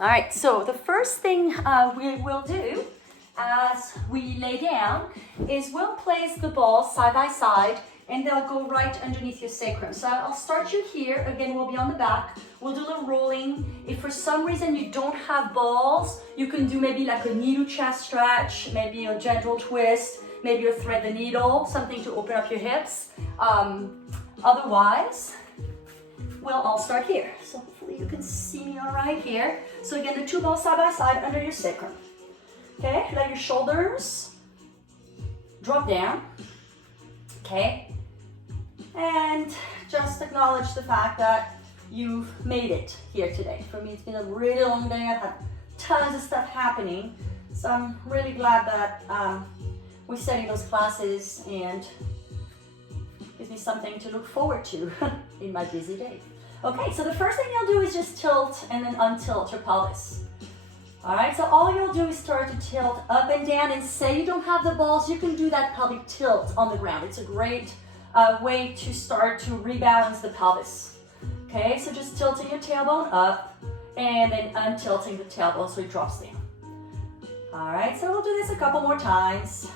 All right, so the first thing we will do as we lay down is we'll place the balls side by side and they'll go right underneath your sacrum. So I'll start you here. Again, we'll be on the back. We'll do a little rolling. If for some reason you don't have balls, you can do maybe like a needle chest stretch, maybe a gentle twist, maybe you thread the needle, something to open up your hips. Otherwise, we'll all start here. So hopefully you can see me all right here. So again, the two balls side by side under your sacrum. Okay, let your shoulders drop down. Okay, and just acknowledge the fact that you've made it here today. For me, it's been a really long day. I've had tons of stuff happening. So I'm really glad that we're setting those classes and gives me something to look forward to in my busy day. Okay, so the first thing you'll do is just tilt and then untilt your pelvis. All right, so all you'll do is start to tilt up and down, and say you don't have the balls, you can do that pelvic tilt on the ground. It's a great way to start to rebalance the pelvis. Okay, so just tilting your tailbone up and then untilting the tailbone so it drops down. All right, so we'll do this a couple more times.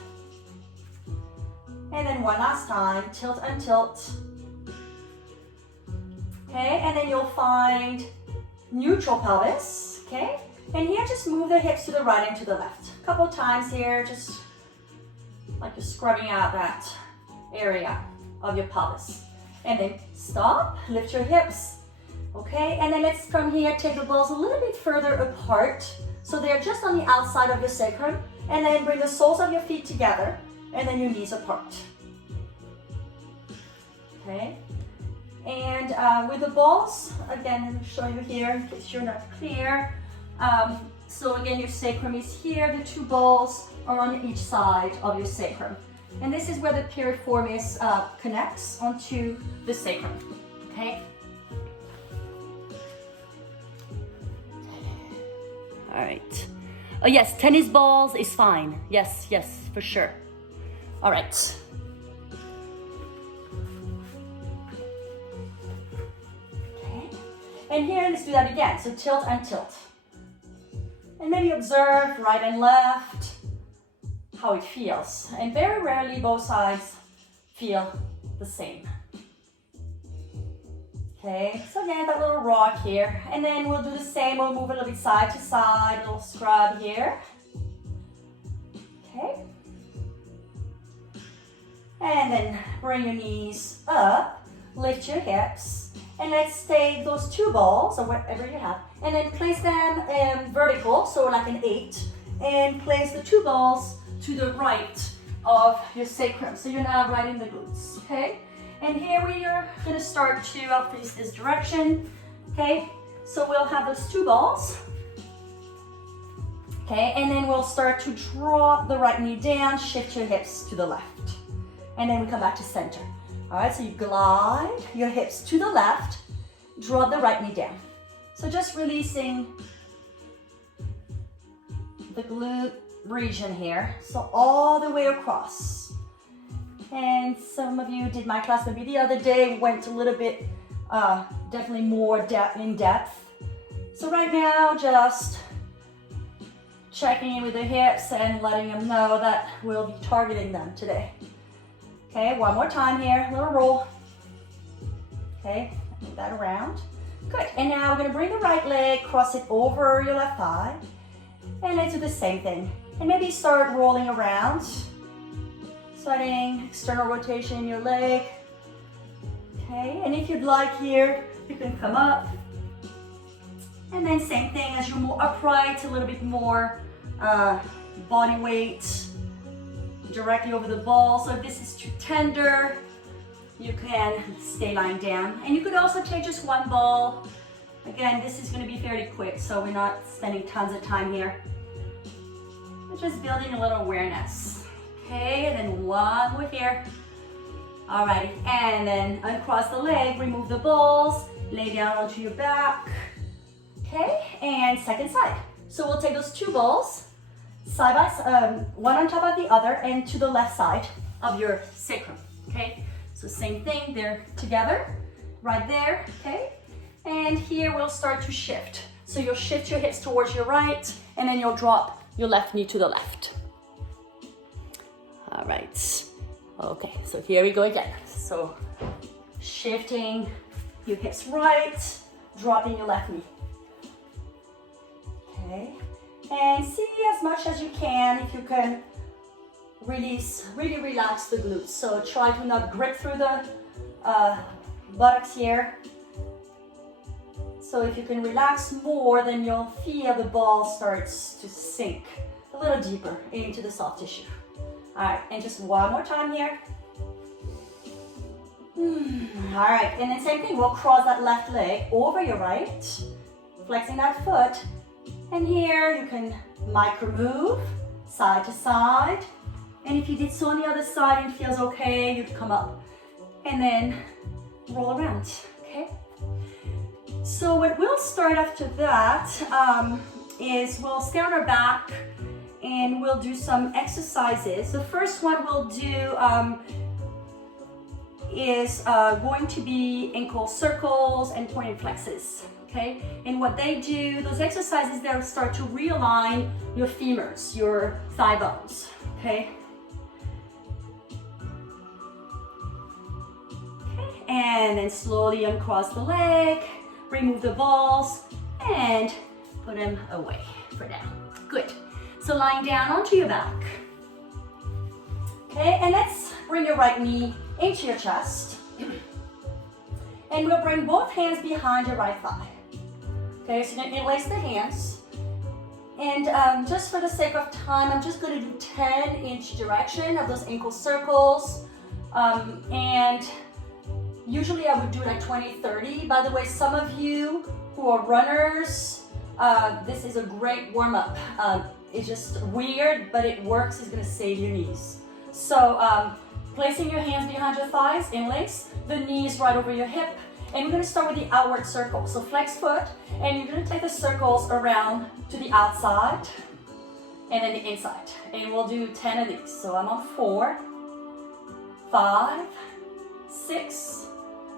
And then one last time, tilt, untilt. Okay, and then you'll find neutral pelvis, okay? And here, just move the hips to the right and to the left. A couple times here, just like you're scrubbing out that area of your pelvis. And then stop, lift your hips, okay? And then let's from here, take the balls a little bit further apart. So they're just on the outside of your sacrum. And then bring the soles of your feet together and then your knees apart. Okay? And with the balls, again, let me show you here in case you're not clear. So again, your sacrum is here. The two balls are on each side of your sacrum. And this is where the piriformis connects onto the sacrum, okay? All right. Oh yes, tennis balls is fine. Yes, yes, for sure. All right. Okay. And here, let's do that again. So tilt and tilt. And maybe observe right and left, how it feels. And very rarely both sides feel the same. Okay, so again, that little rock here. And then we'll do the same, we'll move a little bit side to side, a little scrub here. Okay. And then bring your knees up, lift your hips. And let's take those two balls, or whatever you have, and then place them vertical, so like an 8, and place the two balls to the right of your sacrum. So you're now right in the glutes, okay? And here we are gonna start to, I'll face this direction, okay? So we'll have those two balls, okay? And then we'll start to drop the right knee down, shift your hips to the left. And then we come back to center. All right, so you glide your hips to the left, drop the right knee down. So just releasing the glute region here. So all the way across. And some of you did my class maybe the other day, went a little bit, definitely more in depth. So right now, just checking in with the hips and letting them know that we'll be targeting them today. Okay, one more time here, a little roll. Okay, move that around. Good, and now we're gonna bring the right leg, cross it over your left thigh. And let's do the same thing. And maybe start rolling around. Starting external rotation in your leg. Okay, and if you'd like here, you can come up. And then same thing as you're more upright, a little bit more body weight directly over the ball. So if this is too tender, you can stay lying down. And you could also take just one ball. Again, this is going to be fairly quick, so we're not spending tons of time here. We're just building a little awareness. Okay, and then one more here. All right, and then uncross the leg, remove the balls, lay down onto your back. Okay, and second side. So we'll take those two balls, side by side, one on top of the other, and to the left side of your sacrum. Okay, so same thing, they're together, right there. Okay, and here we'll start to shift. So you'll shift your hips towards your right, and then you'll drop your left knee to the left. All right. Okay, so here we go again. So shifting your hips right, dropping your left knee. Okay, and see as much as you can if you can release, really relax the glutes. So try to not grip through the buttocks here. So if you can relax more, then you'll feel the ball starts to sink a little deeper into the soft tissue. All right, and just one more time here. All right, and then same thing, we'll cross that left leg over your right, flexing that foot. And here you can micro move side to side. And if you did so on the other side and it feels okay, you'd come up and then roll around, okay? So what we'll start after that is we'll stay on our back and we'll do some exercises. The first one we'll do is going to be ankle circles and point and flexes, okay? And what they do, those exercises, they'll start to realign your femurs, your thigh bones, okay? And then slowly uncross the leg, remove the balls, and put them away for now. Good. So lying down onto your back. Okay, and let's bring your right knee into your chest. And we'll bring both hands behind your right thigh. Okay, so you're gonna interlace the hands. And just for the sake of time, I'm just gonna do 10 in each direction of those ankle circles. And usually I would do like 20, 30. By the way, some of you who are runners, this is a great warm-up. It's just weird, but it works. It's gonna save your knees. So placing your hands behind your thighs, interlace, the knees right over your hip, and we're gonna start with the outward circle. So flex foot, and you're gonna take the circles around to the outside, and then the inside. And we'll do 10 of these. So I'm on 4, 5, 6,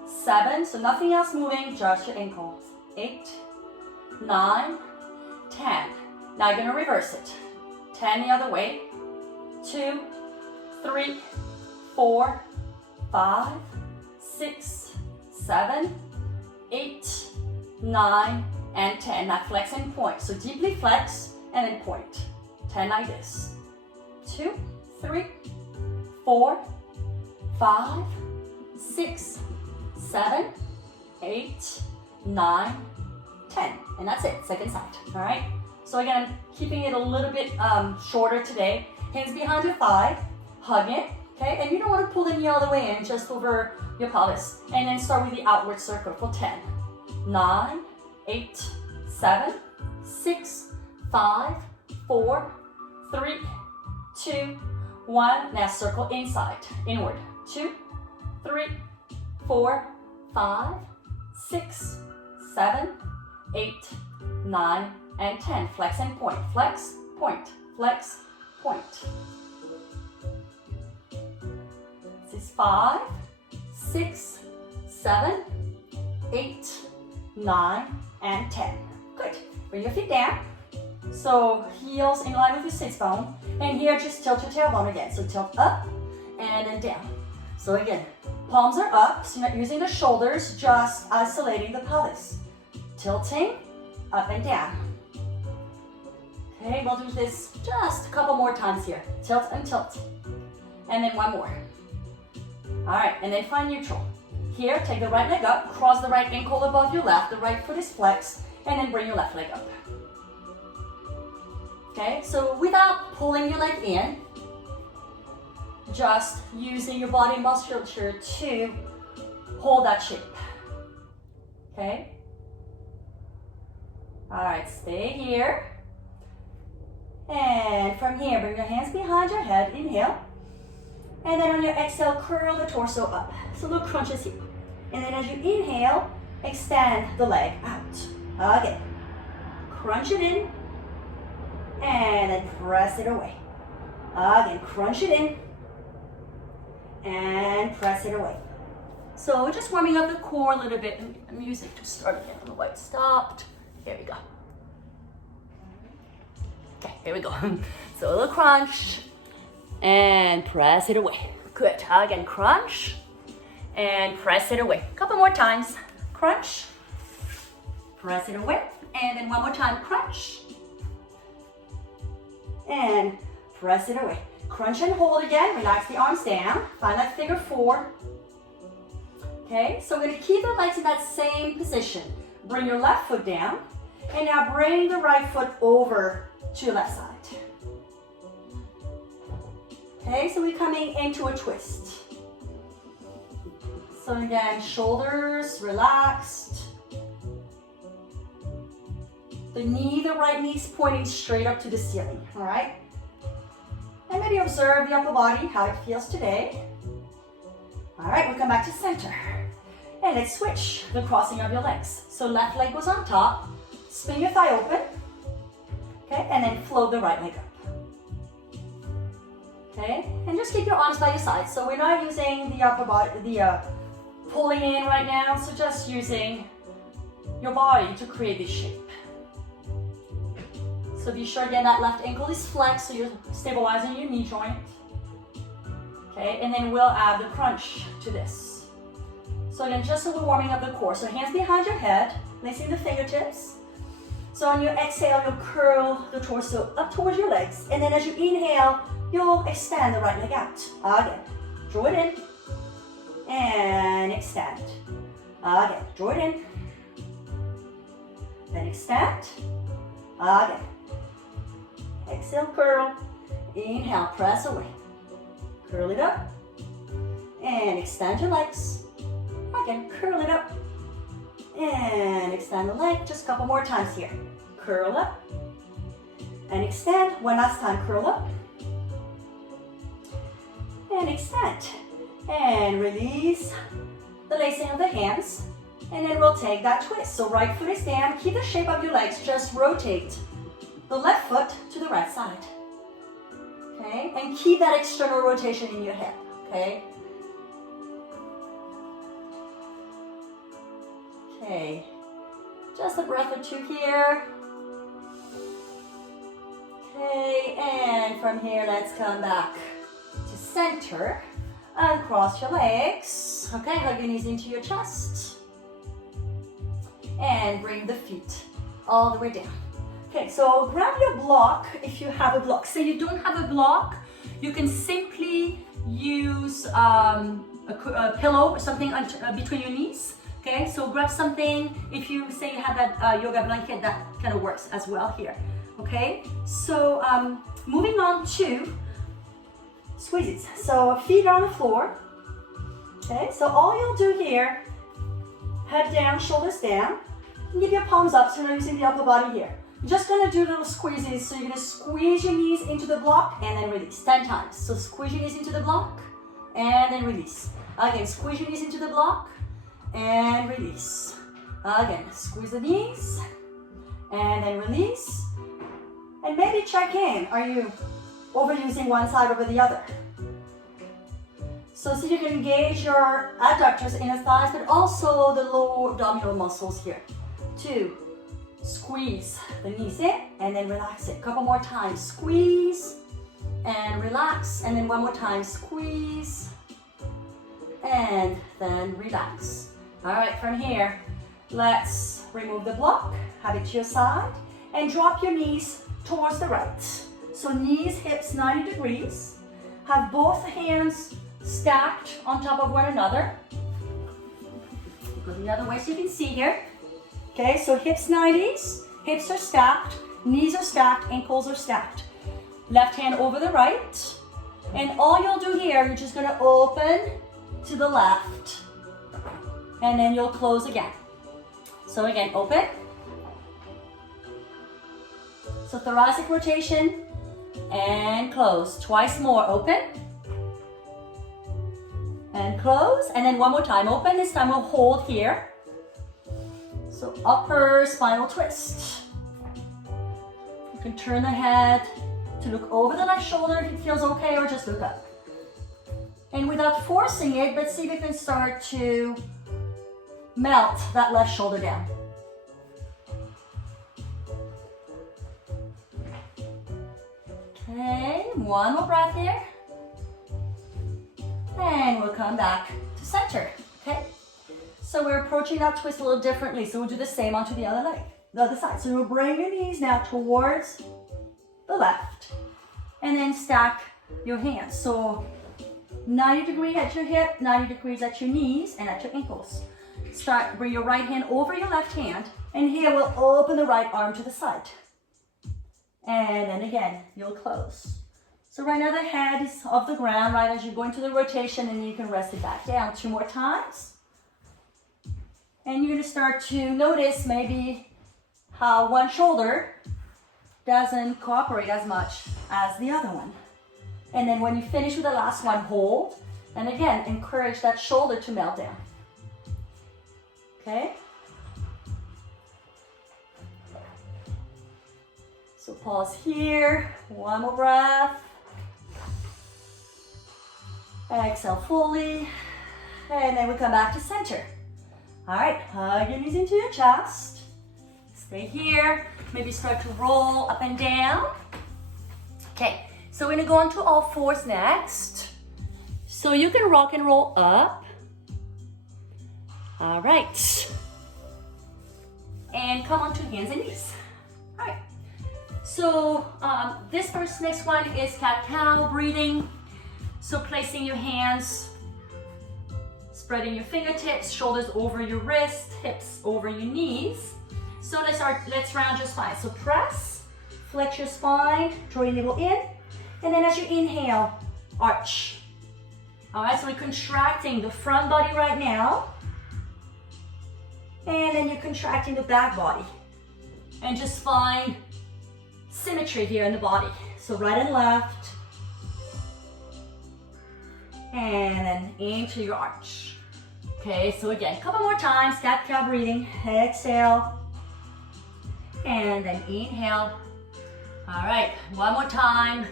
7, so nothing else moving, just your ankles. 8, 9, 10. Now you're gonna reverse it. 10 the other way. 2, 3, 4, 5, 6, 7, 8, 9, and 10. Now flex and point. So deeply flex and then point. 10 like this. 2, 3, 4, 5, 6, 7, 8, 9, 10. And that's it, second side, all right? So again, I'm keeping it a little bit shorter today. Hands behind your thigh, hug it, okay? And you don't want to pull the knee all the way in, just over your pelvis. And then start with the outward circle for 10, 9, 8, 7, 6, 5, 4, 3, 2, 1. Now circle inside, inward. 2, 3, 4, 5, 6, 7, 8, 9, and 10. Flex and point. Flex, point. Flex, point. This is 5, 6, 7, 8, 9, and 10. Good. Bring your feet down. So heels in line with your sits bone. And here just tilt your tailbone again. So tilt up and then down. So again, palms are up, so you're not using the shoulders, just isolating the pelvis. Tilting up and down. Okay, we'll do this just a couple more times here. Tilt and tilt. And then one more. All right, and then find neutral. Here, take the right leg up, cross the right ankle above your left, the right foot is flexed, and then bring your left leg up. Okay, so without pulling your leg in, just using your body musculature to hold that shape. Okay? All right, stay here. And from here, bring your hands behind your head, inhale. And then on your exhale, curl the torso up. So little crunches here. And then as you inhale, extend the leg out. Again, crunch it in, and then press it away. Again, crunch it in, and press it away. So we're just warming up the core a little bit. And music to start again. I don't know why it stopped. Here we go. Okay, here we go. So a little crunch and press it away. Good. Again, crunch and press it away. A couple more times. Crunch, press it away, and then one more time, crunch, and press it away. Crunch and hold again, relax the arms down, find that figure 4. Okay, so we're gonna keep the legs in that same position. Bring your left foot down, and now bring the right foot over to your left side. Okay, so we're coming into a twist. So again, shoulders relaxed. The right knee's pointing straight up to the ceiling, all right? And maybe observe the upper body, how it feels today. All right, we'll come back to center. And let's switch the crossing of your legs. So left leg goes on top, spin your thigh open, okay? And then float the right leg up. Okay, and just keep your arms by your side. So we're not using the upper body, pulling in right now, so just using your body to create this shape. So be sure again that left ankle is flexed, so you're stabilizing your knee joint. Okay, and then we'll add the crunch to this. So again, just so we're warming up the core. So hands behind your head, lacing the fingertips. So on your exhale, you'll curl the torso up towards your legs. And then as you inhale, you'll extend the right leg out. Again, draw it in. And extend. Again, draw it in. Then extend. Again. Exhale, curl. Inhale, press away. Curl it up. And extend your legs. Again, curl it up. And extend the leg. Just a couple more times here. Curl up. And extend. One last time, curl up. And extend. And release the lacing of the hands. And then we'll take that twist. So right foot is down. Keep the shape of your legs. Just rotate the left foot to the right side. Okay? And keep that external rotation in your hip. Okay? Okay. Just a breath or two here. Okay, and from here, let's come back to center. Uncross your legs. Okay, hug your knees into your chest. And bring the feet all the way down. Okay, so grab your block if you have a block. Say you don't have a block, you can simply use a pillow or something between your knees. Okay, so grab something. If you say you have that yoga blanket, that kind of works as well here. Okay, so moving on to squeezes. So feet are on the floor. Okay, so all you'll do here, head down, shoulders down, and give your palms up, so you're not using the upper body here. You're just gonna do little squeezes, so you're gonna squeeze your knees into the block and then release 10 times. So squeeze your knees into the block and then release. Again, squeeze your knees into the block and release. Again, squeeze the knees and then release. And maybe check in, are you overusing one side over the other? So see if you can engage your adductors, inner thighs, but also the lower abdominal muscles here. 2, squeeze the knees in and then relax it. Couple more times, squeeze and relax, and then one more time, squeeze and then relax. All right, from here, let's remove the block, have it to your side, and drop your knees towards the right. So knees, hips 90 degrees. Have both hands stacked on top of one another. Go the other way so you can see here. Okay, so hips 90s, hips are stacked, knees are stacked, ankles are stacked. Left hand over the right. And all you'll do here, you're just gonna open to the left. And then you'll close again. So again, open. So thoracic rotation and close. Twice more, open. And close, and then one more time, open. This time we'll hold here. So upper spinal twist. You can turn the head to look over the left shoulder if it feels okay, or just look up. And without forcing it, let's see if we can start to melt that left shoulder down. Okay, one more breath here. And we'll come back to center, okay? So we're approaching that twist a little differently. So we'll do the same onto the other leg, the other side. So we'll bring your knees now towards the left. And then stack your hands. So 90 degrees at your hip, 90 degrees at your knees and at your ankles. Bring your right hand over your left hand. And here we'll open the right arm to the side. And then again, you'll close. So right now the head is off the ground, right, as you go into the rotation, and then you can rest it back down 2 more times. And you're gonna start to notice maybe how one shoulder doesn't cooperate as much as the other one. And then when you finish with the last one, hold. And again, encourage that shoulder to melt down. Okay? So pause here, one more breath. Exhale fully, and then we come back to center. All right, hug your knees into your chest. Stay here, maybe start to roll up and down. Okay, so we're gonna go on to all fours next. So you can rock and roll up. All right. And come onto hands and knees. All right. So this next one is cat-cow breathing. So placing your hands, spreading your fingertips, shoulders over your wrist, hips over your knees. So let's round your spine. So press, flex your spine, draw your navel in, and then as you inhale, arch. All right, so we're contracting the front body right now, and then you're contracting the back body. And just find symmetry here in the body. So right and left, and then into your arch. Okay, so again, a couple more times, cat-cow breathing. Exhale, and then inhale. All right, one more time.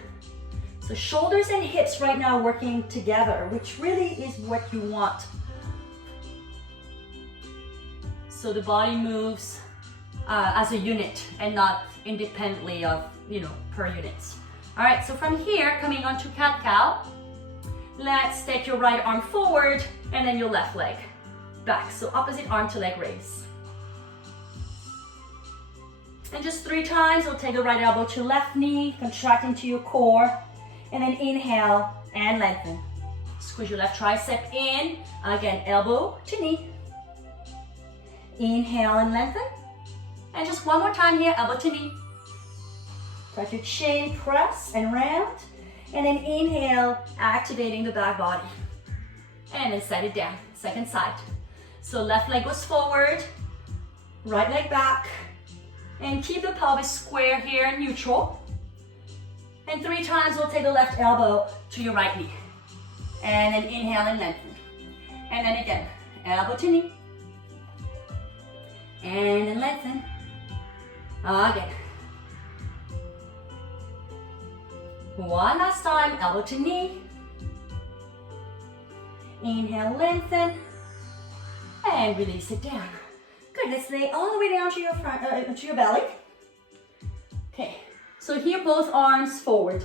So shoulders and hips right now working together, which really is what you want. So the body moves as a unit and not independently of, per units. All right, so from here, coming on to cat-cow, let's take your right arm forward and then your left leg back. So opposite arm to leg raise. And just 3 times, we'll take the right elbow to left knee, contracting to your core, and then inhale and lengthen. Squeeze your left tricep in, again, elbow to knee. Inhale and lengthen. And just one more time here, elbow to knee. Touch your chin, press and round. And then inhale, activating the back body. And then set it down, second side. So left leg goes forward, right leg back. And keep the pelvis square here in neutral. And 3 times we'll take the left elbow to your right knee. And then inhale and lengthen. And then again, elbow to knee. And then lengthen. Again. One last time, elbow to knee. Inhale, lengthen. And release it down. Good, let's lay all the way down to your front, to your belly. Okay, so here both arms forward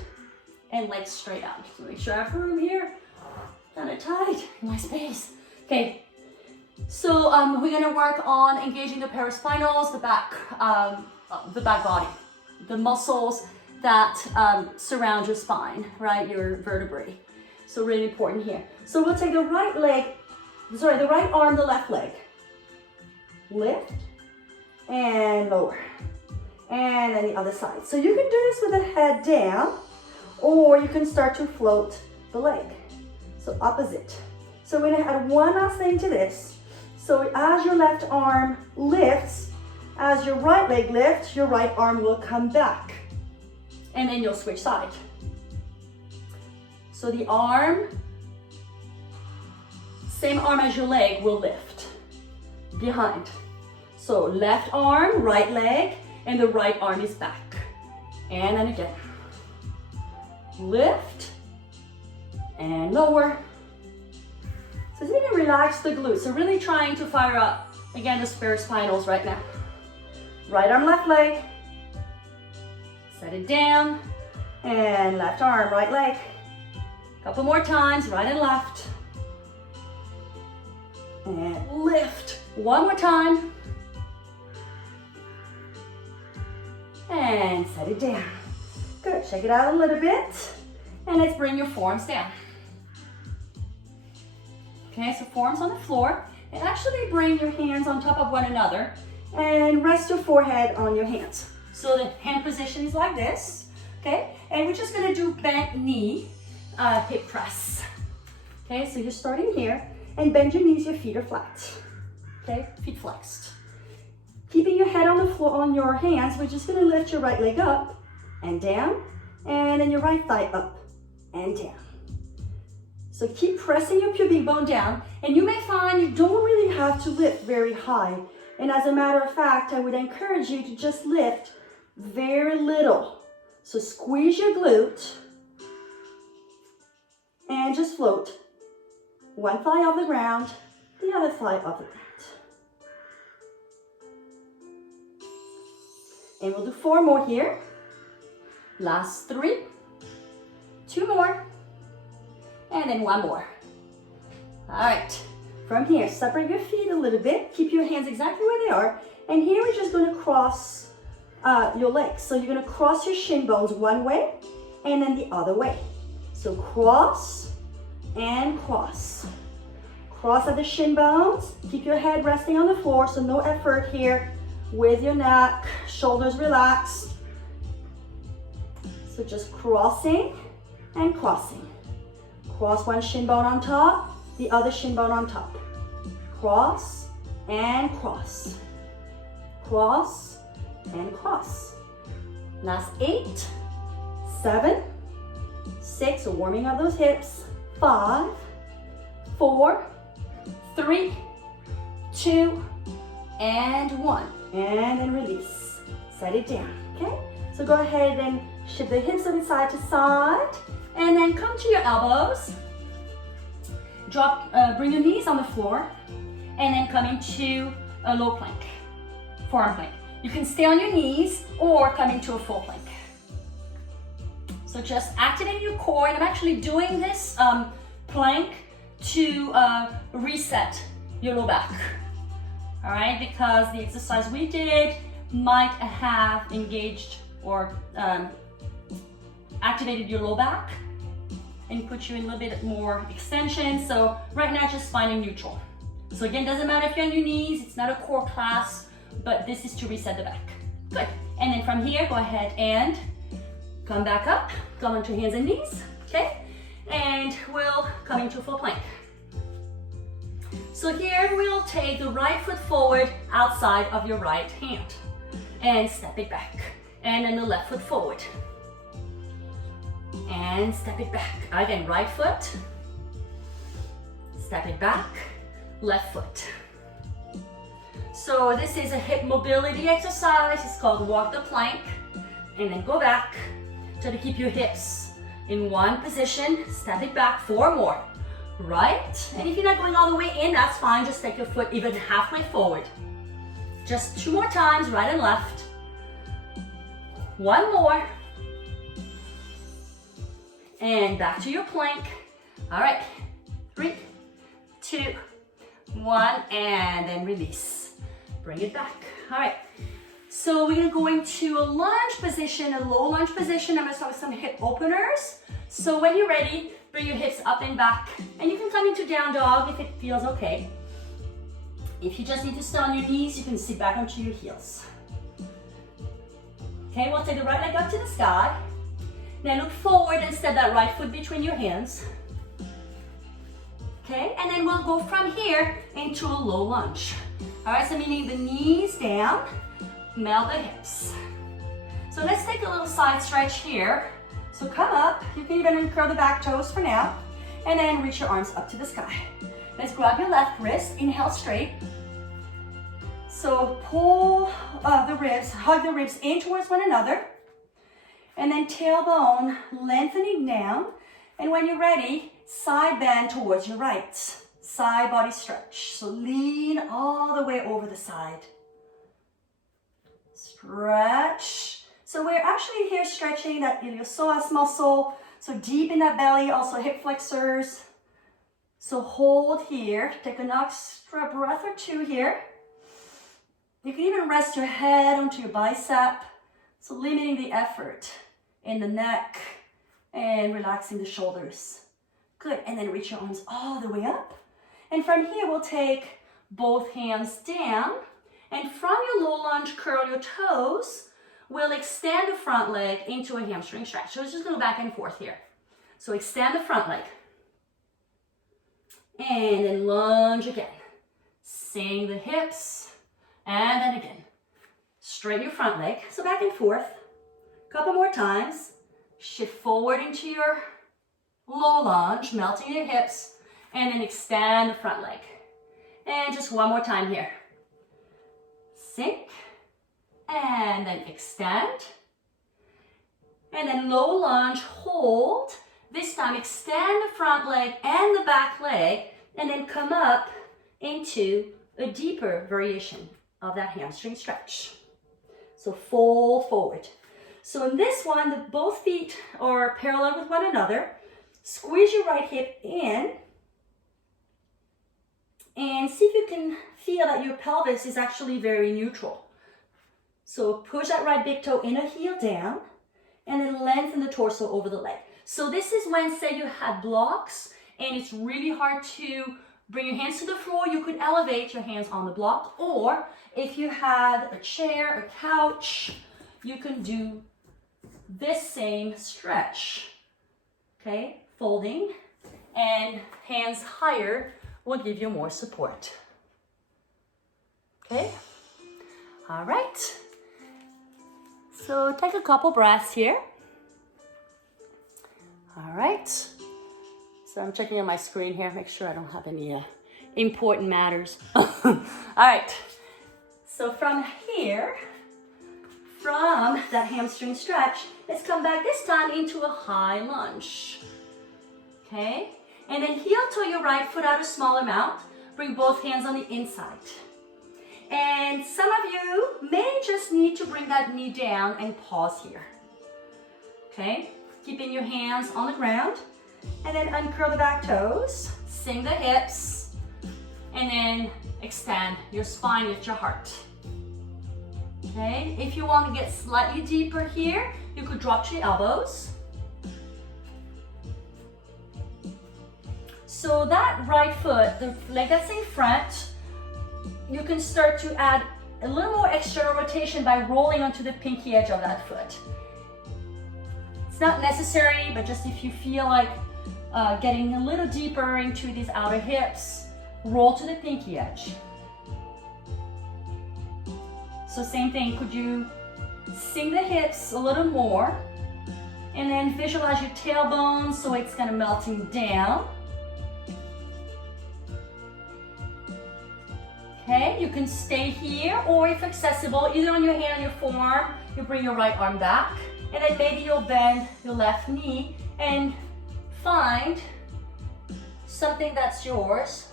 and legs straight out. So make sure I have room here. Kind of tight, nice space. Okay, so we're gonna work on engaging the paraspinals, the back body, the muscles that surround your spine, right, your vertebrae. So really important here. So we'll take the right arm, the left leg. Lift and lower. And then the other side. So you can do this with the head down, or you can start to float the leg. So opposite. So we're gonna add one last thing to this. So as your left arm lifts, as your right leg lifts, your right arm will come back. And then you'll switch side. So the arm, same arm as your leg, will lift behind. So left arm, right leg, and the right arm is back. And then again. Lift and lower. So it's gonna relax the glutes. So really trying to fire up, again, the paraspinals right now. Right arm, left leg. Set it down. And left arm, right leg. Couple more times, right and left. And lift. One more time. And set it down. Good, shake it out a little bit. And let's bring your forearms down. Okay, so forearms on the floor. And actually bring your hands on top of one another and rest your forehead on your hands. So the hand position is like this, okay? And we're just gonna do bent knee, hip press. Okay, so you're starting here and bend your knees, your feet are flat. Okay, feet flexed. Keeping your head on the floor on your hands, we're just gonna lift your right leg up and down, and then your right thigh up and down. So keep pressing your pubic bone down, and you may find you don't really have to lift very high. And as a matter of fact, I would encourage you to just lift very little. So squeeze your glute and just float. One thigh off the ground, the other thigh off the ground. And we'll do 4 more here. Last 3, 2 more, and then 1 more. All right, from here, separate your feet a little bit. Keep your hands exactly where they are. And here we're just gonna cross your legs. So you're gonna cross your shin bones one way and then the other way. So cross and cross. Cross at the shin bones. Keep your head resting on the floor, so no effort here with your neck, shoulders relaxed. So just crossing and crossing. Cross one shin bone on top, the other shin bone on top. Cross and cross. Cross and cross. Last 8, 7, 6, so warming up those hips. 5, 4, 3, 2, and 1. And then release. Set it down, okay? So go ahead and shift the hips a bit side to side. And then come to your elbows. Drop, bring your knees on the floor. And then come into a low plank, forearm plank. You can stay on your knees or come into a full plank. So just activate your core, and I'm actually doing this plank to reset your low back. All right, because the exercise we did might have engaged or activated your low back and put you in a little bit more extension. So right now, just finding neutral. So again, doesn't matter if you're on your knees, it's not a core class, but this is to reset the back. Good. And then from here, go ahead and come back up, come onto hands and knees, okay? And we'll come into full plank. So here we'll take the right foot forward outside of your right hand and step it back. And then the left foot forward. And step it back. Again, right foot, step it back, left foot. So this is a hip mobility exercise. It's called walk the plank. And then go back. Try to keep your hips in one position. Step it back, 4 more. Right? And if you're not going all the way in, that's fine. Just take your foot even halfway forward. Just 2 more times, right and left. 1 more. And back to your plank. All right. 3, 2, 1, and then release. Bring it back. All right. So we're gonna go into a lunge position, a low lunge position. I'm gonna start with some hip openers. So when you're ready, bring your hips up and back. And you can come into down dog if it feels okay. If you just need to stay on your knees, you can sit back onto your heels. Okay, we'll take the right leg up to the sky. Then look forward and step that right foot between your hands. Okay, and then we'll go from here into a low lunge. All right, so meaning the knees down, melt the hips. So let's take a little side stretch here. So come up, you can even curl the back toes for now, and then reach your arms up to the sky. Let's grab your left wrist, inhale straight. So pull the ribs, hug the ribs in towards one another, and then tailbone lengthening down. And when you're ready, side bend towards your right. Side body stretch. So lean all the way over the side. Stretch. So we're actually here stretching that iliopsoas muscle. So deep in that belly, also hip flexors. So hold here. Take an extra breath or two here. You can even rest your head onto your bicep. So limiting the effort in the neck and relaxing the shoulders. Good, and then reach your arms all the way up. And from here, we'll take both hands down. And from your low lunge, curl your toes. We'll extend the front leg into a hamstring stretch. So it's just gonna go back and forth here. So extend the front leg. And then lunge again. Sink the hips. And then again. Straighten your front leg. So back and forth. Couple more times. Shift forward into your low lunge, melting your hips, and then extend the front leg. And just one more time here. Sink, and then extend. And then low lunge, hold. This time extend the front leg and the back leg, and then come up into a deeper variation of that hamstring stretch. So fold forward. So in this one, both feet are parallel with one another. Squeeze your right hip in and see if you can feel that your pelvis is actually very neutral. So push that right big toe in a heel down and then lengthen the torso over the leg. So this is when, say you had blocks and it's really hard to bring your hands to the floor, you could elevate your hands on the block, or if you had a chair, a couch, you can do this same stretch, okay? Folding and hands higher will give you more support. Okay? All right. So take a couple breaths here. All right. So I'm checking on my screen here, make sure I don't have any important matters. All right. So from here, from that hamstring stretch, let's come back this time into a high lunge. Okay? And then heel toe your right foot out a small amount. Bring both hands on the inside. And some of you may just need to bring that knee down and pause here. Okay? Keeping your hands on the ground. And then uncurl the back toes. Sink the hips. And then extend your spine at your heart. Okay? If you want to get slightly deeper here, you could drop to your elbows. So that right foot, the leg that's in front, you can start to add a little more external rotation by rolling onto the pinky edge of that foot. It's not necessary, but just if you feel like getting a little deeper into these outer hips, roll to the pinky edge. So same thing, could you sink the hips a little more and then visualize your tailbone so it's kind of melting down. Okay, you can stay here, or if accessible, either on your hand or your forearm, you bring your right arm back, and then maybe you'll bend your left knee and find something that's yours,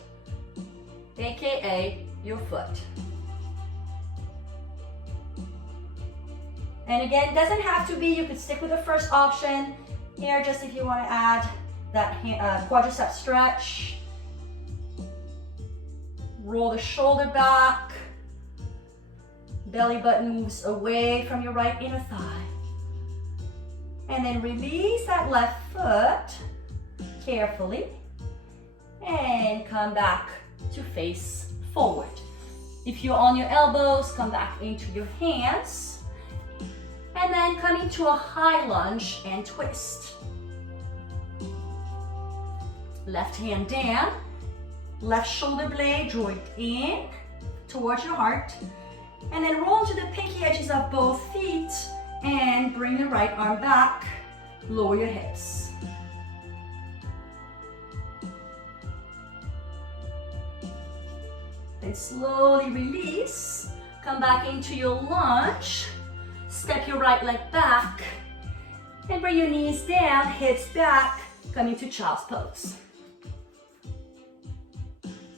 aka your foot. And again, it doesn't have to be, you could stick with the first option here, just if you want to add that quadricep stretch. Roll the shoulder back. Belly button moves away from your right inner thigh. And then release that left foot carefully. And come back to face forward. If you're on your elbows, come back into your hands. And then come into a high lunge and twist. Left hand down. Left shoulder blade joint in towards your heart. And then roll to the pinky edges of both feet and bring the right arm back. Lower your hips. Then slowly release. Come back into your lunge. Step your right leg back. And bring your knees down, hips back. Come into child's pose.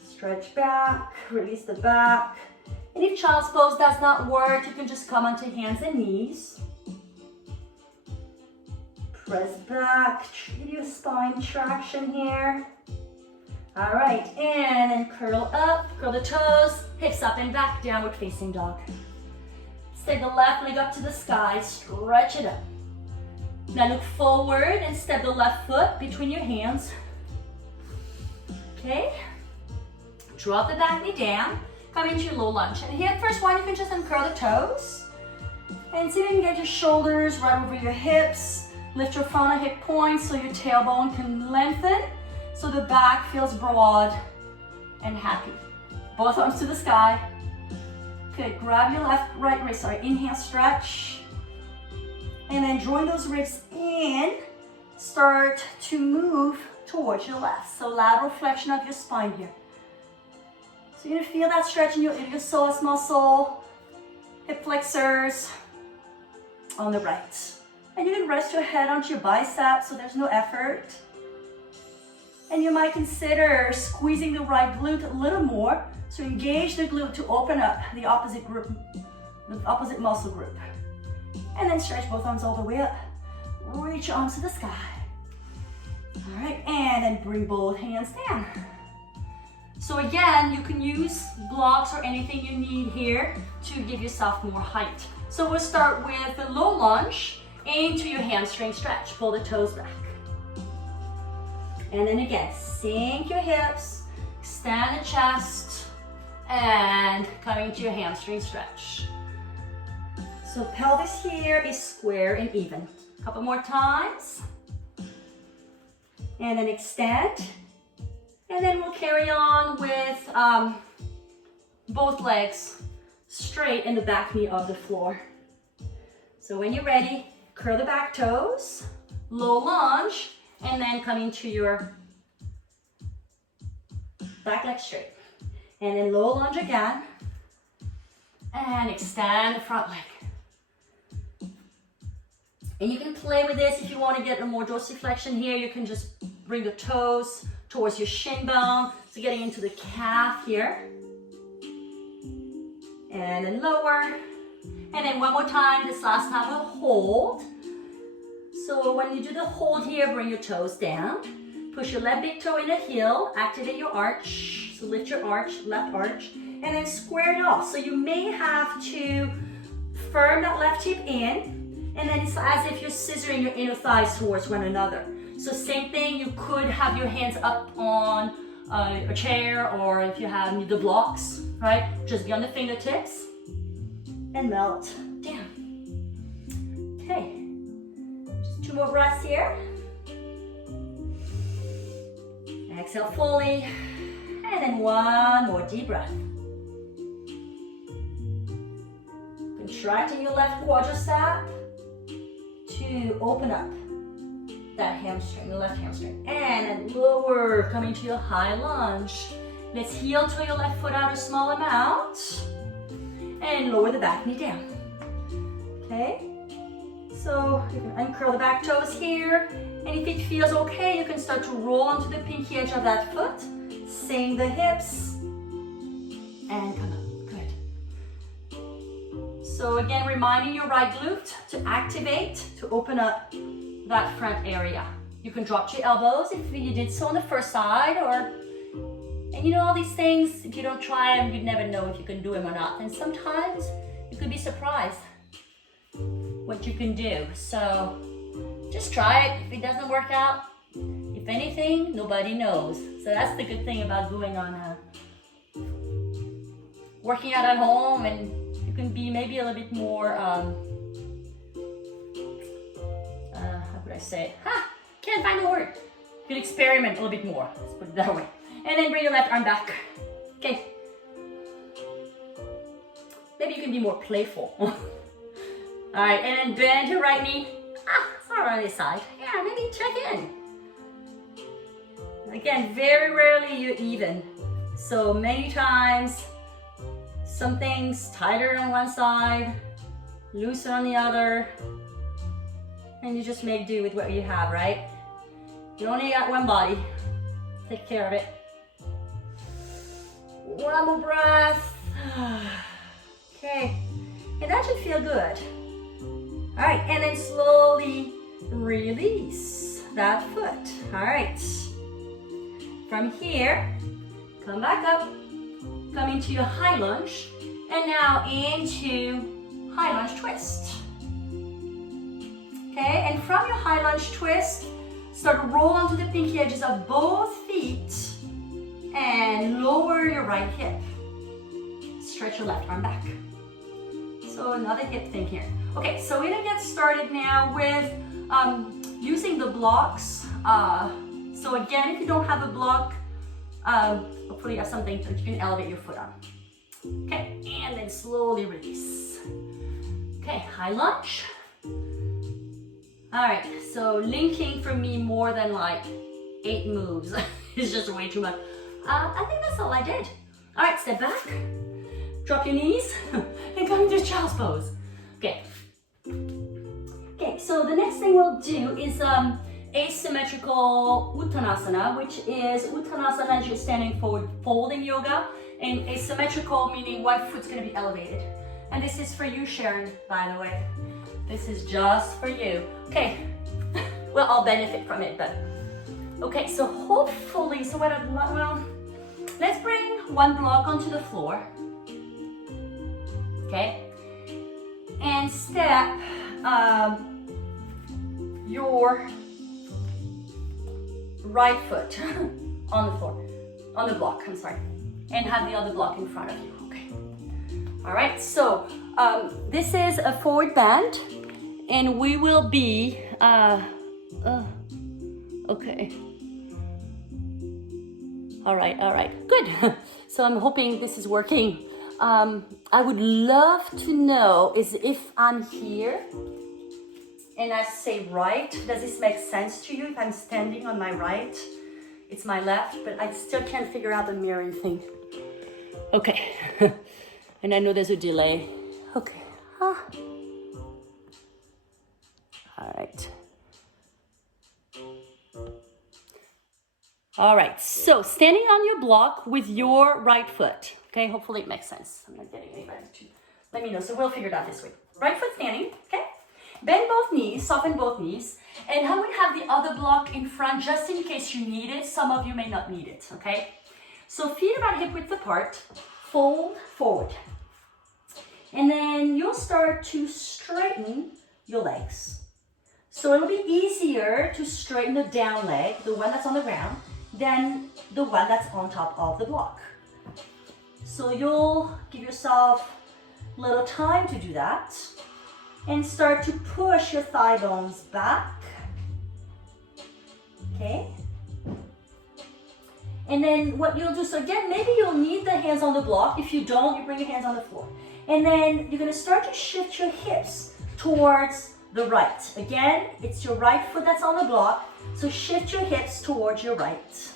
Stretch back, release the back. And if child's pose does not work, you can just come onto hands and knees. Press back, give your spine traction here. All right, and then curl up, curl the toes, hips up and back, downward facing dog. Step the left leg up to the sky, stretch it up. Now look forward and step the left foot between your hands. Okay, drop the back knee down, come into your low lunge. And here, first one, you can just uncurl the toes. And see if you can get your shoulders right over your hips. Lift your front hip points so your tailbone can lengthen, so the back feels broad and happy. Both arms to the sky. Good, grab your right wrist, inhale, stretch. And then join those ribs in, start to move towards your left. So lateral flexion of your spine here. So you're gonna feel that stretch in your iliopsoas muscle, hip flexors on the right. And you can rest your head onto your biceps so there's no effort. And you might consider squeezing the right glute a little more. So engage the glute to open up the opposite group, the opposite muscle group. And then stretch both arms all the way up. Reach your arms to the sky. All right, and then bring both hands down. So again, you can use blocks or anything you need here to give yourself more height. So we'll start with the low lunge into your hamstring stretch. Pull the toes back. And then again, sink your hips, extend the chest, and come into your hamstring stretch. So pelvis here is square and even. A couple more times. And then extend. And then we'll carry on with both legs straight in the back knee of the floor. So when you're ready, curl the back toes, low lunge, and then come into your back leg straight. And then low lunge again. And extend the front leg. And you can play with this if you want to get a more dorsiflexion here. You can just bring the toes towards your shin bone. So getting into the calf here. And then lower. And then one more time, this last time we'll hold. So when you do the hold here, bring your toes down. Push your left big toe in the heel, activate your arch. So lift your arch, left arch, and then square it off. So you may have to firm that left hip in, and then it's as if you're scissoring your inner thighs towards one another. So same thing, you could have your hands up on a chair, or if you have the blocks, right? Just be on the fingertips and melt down. Okay, just 2 more breaths here. Exhale fully, and then 1 more deep breath. Contracting your left quadricep to open up that hamstring, the left hamstring. And then lower, coming to your high lunge. Let's heel to your left foot out a small amount. And lower the back knee down. Okay? So you can uncurl the back toes here. And if it feels okay, you can start to roll onto the pinky edge of that foot. Sink the hips. And come up. Good. So again, reminding your right glute to activate, to open up that front area. You can drop your elbows if you did so on the first side, and you know, all these things, if you don't try them, you'd never know if you can do them or not. And sometimes you could be surprised what you can do. So just try it. If it doesn't work out, if anything, nobody knows. So that's the good thing about going on working out at home, and you can be maybe a little bit more, how could I say? Can't find the word. You can experiment a little bit more, let's put it that way. And then bring your left arm back. Okay. Maybe you can be more playful. All right, and then bend your right knee. It's not on this side. Yeah, maybe check in. Again, very rarely you're even. So many times, something's tighter on one side, looser on the other, and you just make do with what you have, right? You only got one body. Take care of it. One more breath. Okay, and that should feel good. All right, and then slowly release that foot. All right. From here, come back up, come into your high lunge, and now into high lunge twist. Okay, and from your high lunge twist, start to roll onto the pinky edges of both feet and lower your right hip. Stretch your left arm back. So another hip thing here. Okay, so we're gonna get started now with using the blocks. So again, if you don't have a block, hopefully you have something that you can elevate your foot on. Okay, and then slowly release. Okay, high lunge. All right, so linking for me more than like 8 moves is just way too much. I think that's all I did. All right, step back, drop your knees, and come into child's pose. Okay. Okay, so the next thing we'll do is asymmetrical Uttanasana, which is Uttanasana is you're standing forward, folding yoga, and asymmetrical meaning one foot's gonna be elevated. And this is for you, Sharon, by the way. This is just for you. Okay, well, I'll benefit from it, but okay, so hopefully, well, let's bring one block onto the floor. Okay, and step your right foot on the floor, on the block, I'm sorry, and have the other block in front of you, okay? All right, so this is a forward bend, and we will be, okay. All right, good. So I'm hoping this is working. I would love to know is if I'm here and I say right, does this make sense to you? If I'm standing on my right, it's my left, but I still can't figure out the mirroring thing. Okay, and I know there's a delay. Okay, all right. All right, so standing on your block with your right foot. Okay, hopefully it makes sense. I'm not getting anybody to let me know, so we'll figure it out this week. Right foot standing, okay? Bend both knees, soften both knees, and I would have the other block in front just in case you need it. Some of you may not need it, okay? So feet about hip width apart, fold forward. And then you'll start to straighten your legs. So it'll be easier to straighten the down leg, the one that's on the ground, than the one that's on top of the block. So you'll give yourself a little time to do that and start to push your thigh bones back. Okay? And then what you'll do, so again, maybe you'll need the hands on the block. If you don't, you bring your hands on the floor. And then you're gonna start to shift your hips towards the right. Again, it's your right foot that's on the block, so shift your hips towards your right.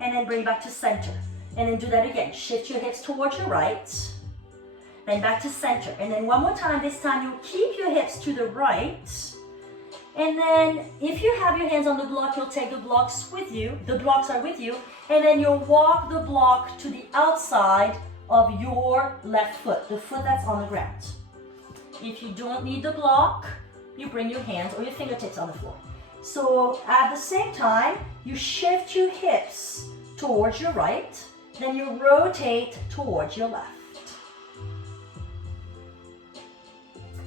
And then bring back to center. And then do that again. Shift your hips towards your right. Then back to center. And then one more time, this time you'll keep your hips to the right. And then if you have your hands on the block, you'll take the blocks with you. The blocks are with you. And then you'll walk the block to the outside of your left foot, the foot that's on the ground. If you don't need the block, you bring your hands or your fingertips on the floor. So at the same time, you shift your hips towards your right, then you rotate towards your left.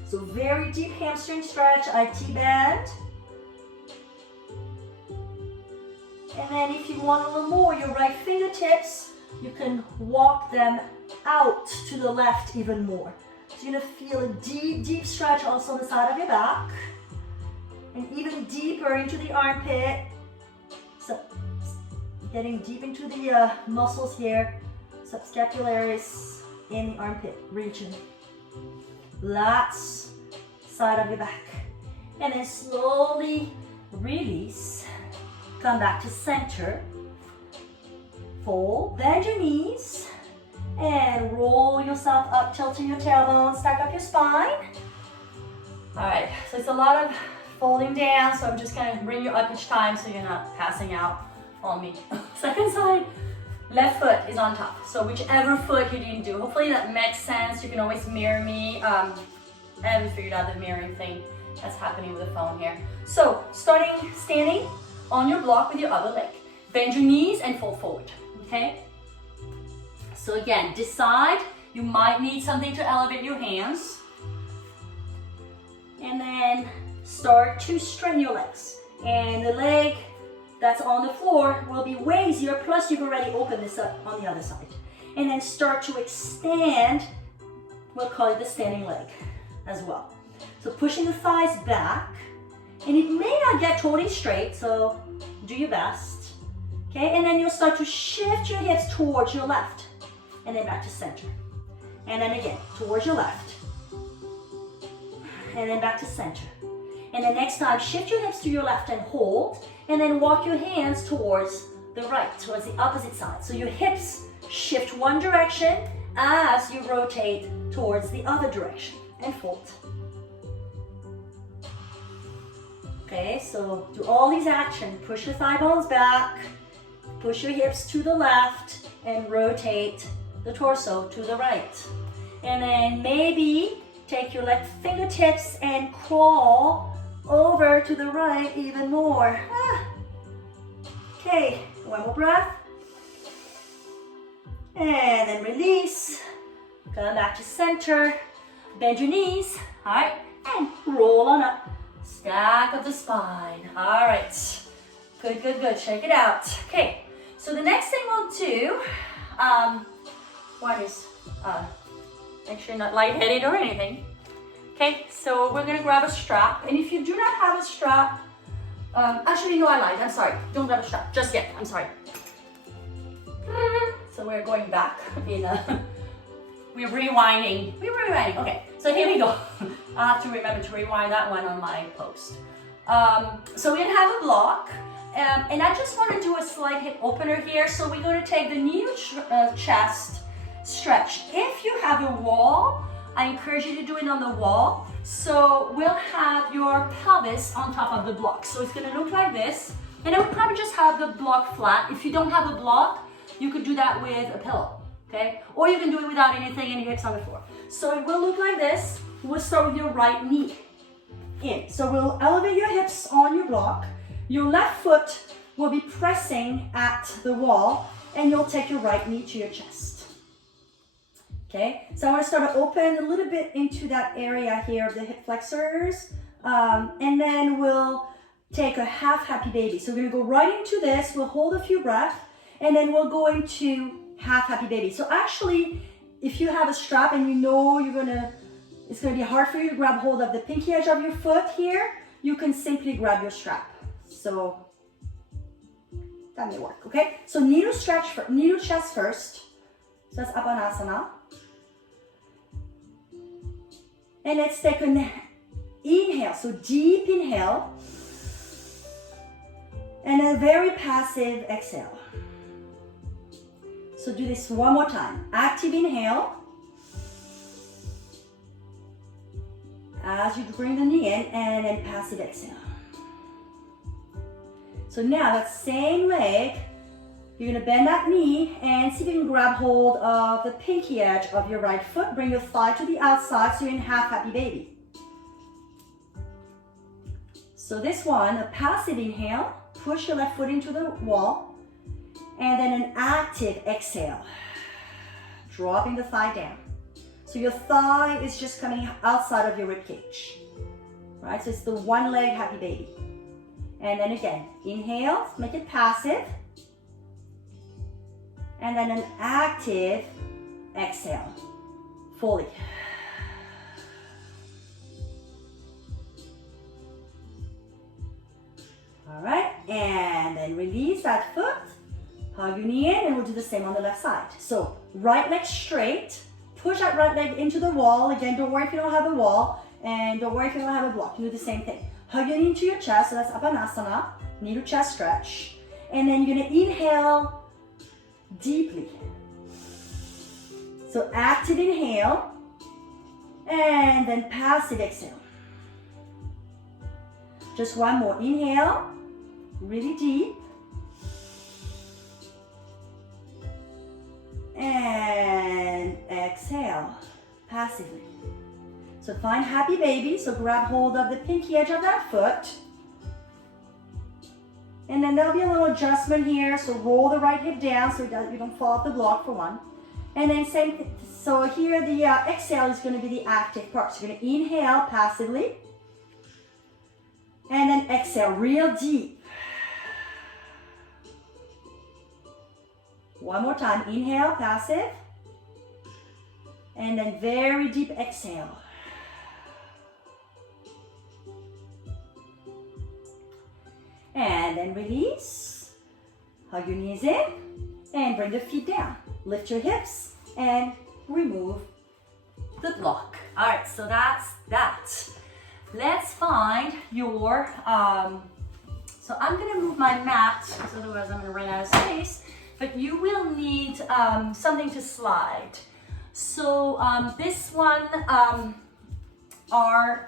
So very deep hamstring stretch, IT bend. And then if you want a little more, your right fingertips, you can walk them out to the left even more. So you're gonna feel a deep, deep stretch also on the side of your back. And even deeper into the armpit. So getting deep into the muscles here, subscapularis in the armpit region. Lats, side of your back. And then slowly release. Come back to center. Fold, bend your knees. And roll yourself up, tilting your tailbone, stack up your spine. All right, so it's a lot of folding down, so I'm just gonna bring you up each time so you're not passing out on me. Second side, left foot is on top. So whichever foot you didn't do, hopefully that makes sense. You can always mirror me. I haven't figured out the mirroring thing that's happening with the phone here. So standing on your block with your other leg. Bend your knees and fold forward, okay? So again, decide, you might need something to elevate your hands. And then start to straighten your legs. And the leg that's on the floor will be way easier, plus you've already opened this up on the other side. And then start to extend, we'll call it the standing leg as well. So pushing the thighs back, and it may not get totally straight, so do your best. Okay, and then you'll start to shift your hips towards your left, and then back to center. And then again, towards your left, and then back to center. And then next time, shift your hips to your left and hold, and then walk your hands towards the right, towards the opposite side. So your hips shift one direction as you rotate towards the other direction, and fold. Okay, so do all these actions. Push the thigh bones back, push your hips to the left, and rotate the torso to the right. And then maybe take your left fingertips and crawl over to the right even more. Okay, one more breath. And then release. Come back to center. Bend your knees. All right, and roll on up. Stack of the spine. All right. Good, good, good. Shake it out. Okay, so the next thing we'll do, one is, make sure you're not lightheaded or anything. Okay, so we're gonna grab a strap, and if you do not have a strap, actually no, I lied, I'm sorry. Don't grab a strap just yet, I'm sorry. So we're going back in we're rewinding, okay. So here we go. I have to remember to rewind that one on my post. So we're gonna have a block, and I just wanna do a slight hip opener here. So we're gonna take the knee chest stretch. If you have a wall, I encourage you to do it on the wall. So we'll have your pelvis on top of the block. So it's gonna look like this, and I would probably just have the block flat. If you don't have a block, you could do that with a pillow. Okay? Or you can do it without anything and your hips on the floor. So it will look like this. We'll start with your right knee in. So we'll elevate your hips on your block. Your left foot will be pressing at the wall, and you'll take your right knee to your chest. Okay? So I want to start to open a little bit into that area here of the hip flexors. And then we'll take a half happy baby. So we're going to go right into this. We'll hold a few breaths, and then we'll go into half happy baby. So actually, if you have a strap and you know it's gonna be hard for you to grab hold of the pinky edge of your foot here, you can simply grab your strap. So that may work, okay? So knee to chest first. So that's Apanasana. And let's take an inhale, so deep inhale. And a very passive exhale. So do this one more time. Active inhale. As you bring the knee in, and then passive exhale. So now that same leg, you're gonna bend that knee and see if you can grab hold of the pinky edge of your right foot. Bring your thigh to the outside so you're in half happy baby. So this one, a passive inhale, push your left foot into the wall. And then an active exhale, dropping the thigh down. So your thigh is just coming outside of your rib cage, right? So it's the one leg happy baby. And then again, inhale, make it passive. And then an active exhale, fully. All right, and then release that foot. Hug your knee in, and we'll do the same on the left side. So right leg straight, push that right leg into the wall. Again, don't worry if you don't have a wall, and don't worry if you don't have a block. You do the same thing. Hug your knee into your chest, so that's Apanasana, knee to chest stretch. And then you're gonna inhale deeply. So active inhale, and then passive exhale. Just one more, inhale, really deep. And exhale passively. So find happy baby. So grab hold of the pinky edge of that foot. And then there'll be a little adjustment here. So roll the right hip down so that you don't fall off the block for one. And then same thing. So here the exhale is going to be the active part. So you're going to inhale passively. And then exhale real deep. One more time. Inhale, passive. And then very deep exhale. And then release. Hug your knees in. And bring the feet down. Lift your hips. And remove the block. All right, so that's that. Let's find your, so I'm gonna move my mat, because otherwise I'm gonna run out of space, but you will need something to slide. So this one are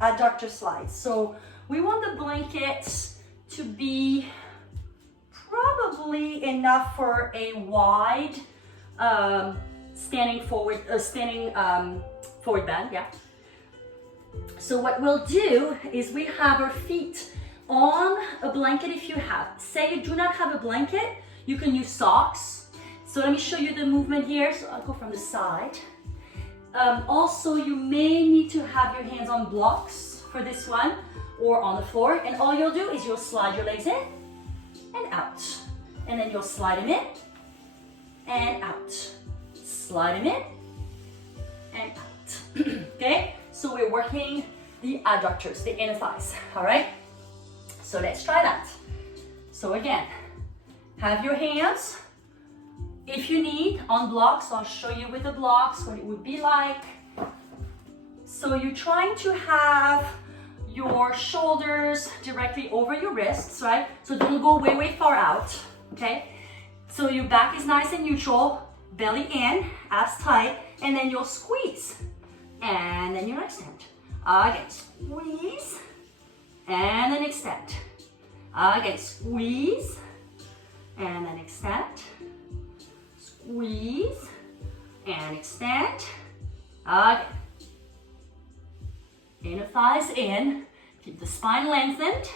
adductor slides. So we want the blanket to be probably enough for a wide standing forward bend, yeah. So what we'll do is we have our feet on a blanket if you have. Say you do not have a blanket, you can use socks. So let me show you the movement here. So I'll go from the side. Also, you may need to have your hands on blocks for this one or on the floor. And all you'll do is you'll slide your legs in and out. And then you'll slide them in and out. Slide them in and out. Okay? So we're working the adductors, the inner thighs. All right? So let's try that. So again, have your hands, if you need, on blocks. I'll show you with the blocks what it would be like. So you're trying to have your shoulders directly over your wrists, right? So don't go way, way far out, okay? So your back is nice and neutral, belly in, abs tight, and then you'll squeeze. And then you'll extend. Again, squeeze, and then extend. Again, squeeze, and then extend. Squeeze, and extend. Again. Inner thighs in. Keep the spine lengthened.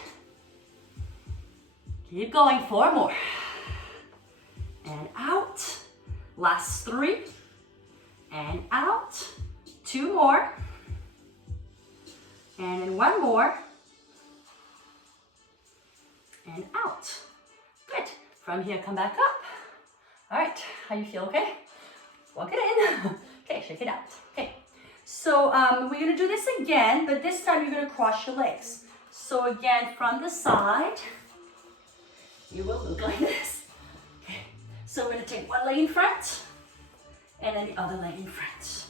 Keep going, 4 more. And out. Last 3. And out. 2 more. And then 1 more. And out. Good. From here, come back up. All right, how you feel, okay? Walk it in. Okay, shake it out. Okay, so we're gonna do this again, but this time you're gonna cross your legs. So again, from the side, you will look like this. Okay, so we're gonna take one leg in front, and then the other leg in front.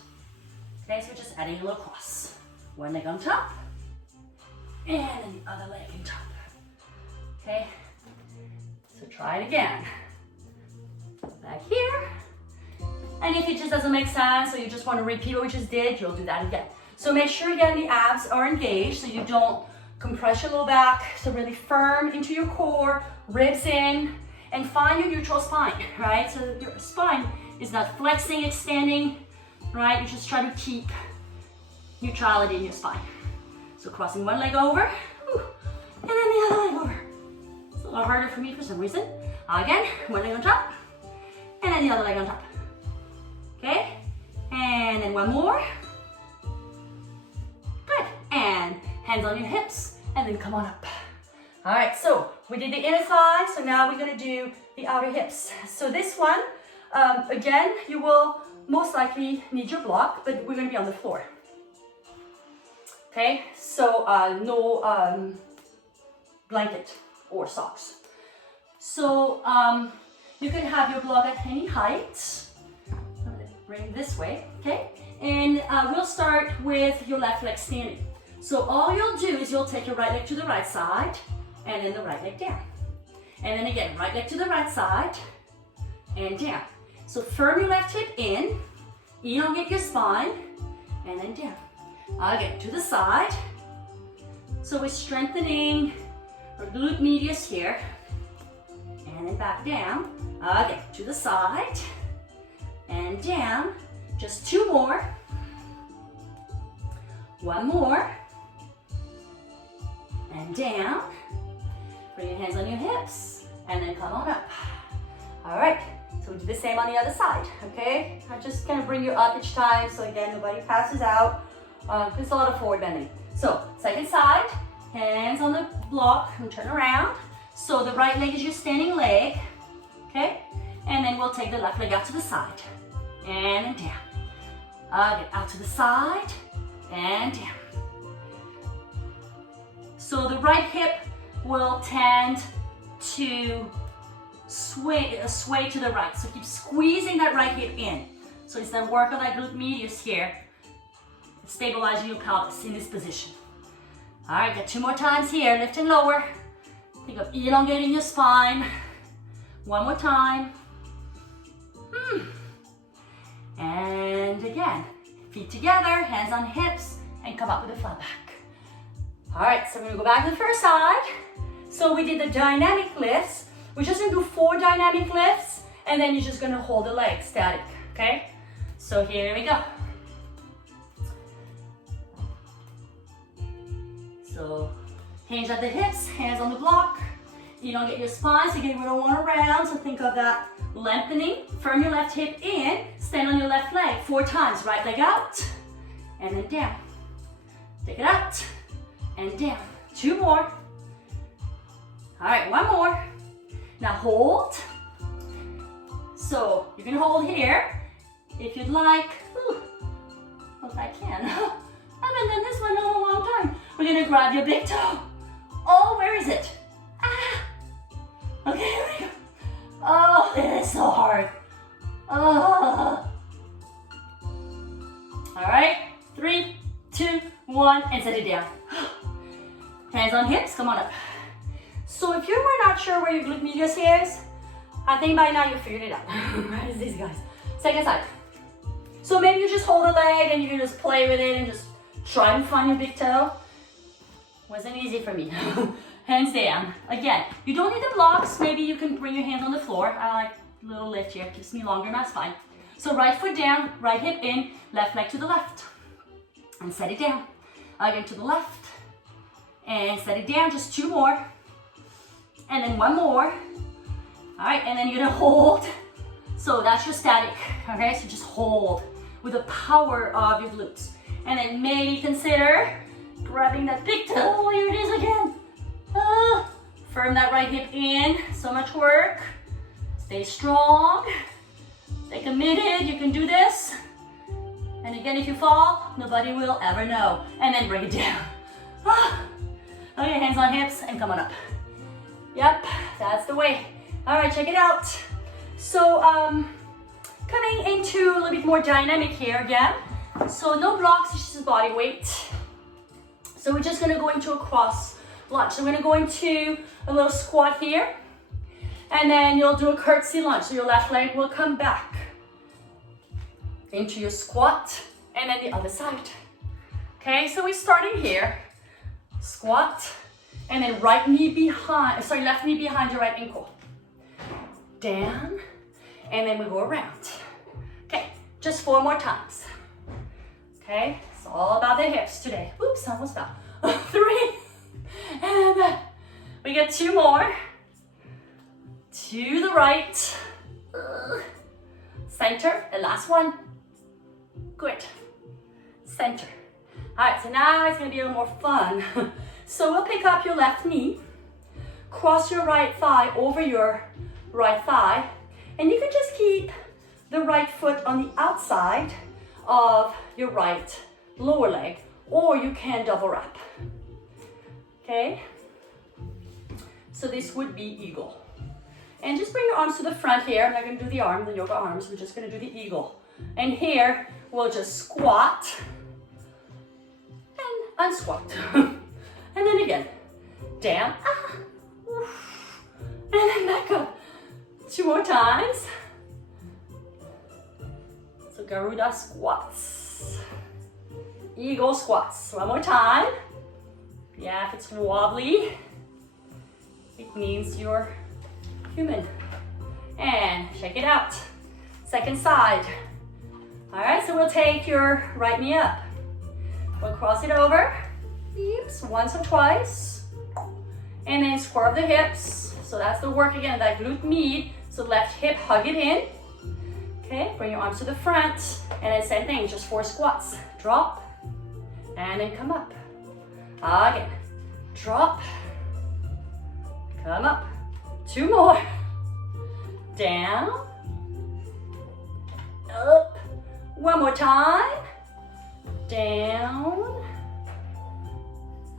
Okay, so we're just adding a little cross. One leg on top, and then the other leg on top. Okay, so try it again. Back here. And if it just doesn't make sense, or you just want to repeat what we just did, you'll do that again. So make sure again the abs are engaged so you don't compress your low back. So really firm into your core, ribs in, and find your neutral spine, right? So your spine is not flexing, extending, right? You just try to keep neutrality in your spine. So crossing one leg over, and then the other leg over. It's a little harder for me for some reason. Again, one leg on top, and then the other leg on top. Okay, and then 1 more. Good, and hands on your hips, and then come on up. All right, so we did the inner thigh, so now we're gonna do the outer hips. So this one, again, you will most likely need your block, but we're gonna be on the floor. Okay, so no blanket or socks. So you can have your block at any height. I'm gonna bring this way, okay? And we'll start with your left leg standing. So all you'll do is you'll take your right leg to the right side, and then the right leg down. And then again, right leg to the right side, and down. So firm your left hip in, elongate your spine, and then down. Again, to the side. So we're strengthening our glute medius here, and then back down. Again, to the side, and down. Just 2 more. One more. And down. Bring your hands on your hips. And then come on up. All right. So we do the same on the other side, okay? I'm just gonna bring you up each time so again, nobody passes out. There's a lot of forward bending. So, second side, hands on the block, and turn around. So the right leg is your standing leg, okay? And then we'll take the left leg out to the side, and then down. Again, out to the side, and down. So the right hip will tend to sway to the right. So keep squeezing that right hip in. So it's the work of that glute medius here, stabilizing your pelvis in this position. All right, get 2 more times here. Lift and lower. Think of elongating your spine. One more time. And again, feet together, hands on hips, and come up with a flat back. All right, so we're gonna go back to the first side. So we did the dynamic lifts. We're just gonna do 4 dynamic lifts, and then you're just gonna hold the leg static, okay? So here we go. So hinge at the hips, hands on the block. Elongate your spine, so again, we don't want to round, so think of that lengthening. Firm your left hip in, stand on your left leg 4 times. Right leg out, and then down. Take it out, and down. 2 more. All right, 1 more. Now hold. So you're gonna hold here. If you'd like, if I can. I haven't done this one in a long time. We're gonna grab your big toe. Oh, where is it? Ah. Okay, here we go. Oh, it is so hard. Oh. All right, 3, 2, 1, and set it down. Hands on hips, come on up. So if you were not sure where your glute medius is, I think by now you figured it out. Right, these guys. Second side. So maybe you just hold a leg and you can just play with it and just try to find your big toe. Wasn't easy for me. Hands down. Again, you don't need the blocks. Maybe you can bring your hands on the floor. I like a little lift here. Keeps me longer in my spine. So right foot down, right hip in, left leg to the left. And set it down. Again to the left. And set it down. Just 2 more. And then 1 more. All right, and then you're gonna hold. So that's your static, okay? So just hold with the power of your glutes. And then maybe consider grabbing that big toe. Oh, here it is again. Firm that right hip in. So much work. Stay strong. Stay committed. You can do this. And again, if you fall, nobody will ever know. And then bring it down. Okay, hands on hips and come on up. Yep, that's the way. All right, check it out. So, coming into a little bit more dynamic here again. So no blocks, it's just body weight. So we're just gonna go into a cross lunge. So we're gonna go into a little squat here. And then you'll do a curtsy lunge. So your left leg will come back into your squat. And then the other side. Okay, so we're starting here. Squat. And then left knee behind your right ankle. Down. And then we go around. Okay, just 4 more times. Okay, it's all about the hips today. Oops, I almost fell. 3. And then we get 2 more. To the right. Center, the last one. Good. Center. All right, so now it's gonna be a little more fun. So we'll pick up your left knee, cross your right thigh over your right thigh, and you can just keep the right foot on the outside of your right lower leg, or you can double wrap. Okay? So this would be eagle. And just bring your arms to the front here. I'm not gonna do the arm, the yoga arms, we're just gonna do the eagle. And here, we'll just squat and unsquat. And then again, down, and then back up. 2 more times. So Garuda squats. Eagle squats. 1 more time. Yeah, if it's wobbly, it means you're human. And check it out. Second side. All right, so we'll take your right knee up. We'll cross it over, hips, once or twice. And then square the hips. So that's the work again, that glute med. So left hip, hug it in. Okay, bring your arms to the front. And then same thing, just 4 squats. Drop, and then come up. Again, drop, come up. 2 more. Down, up. 1 more time. Down,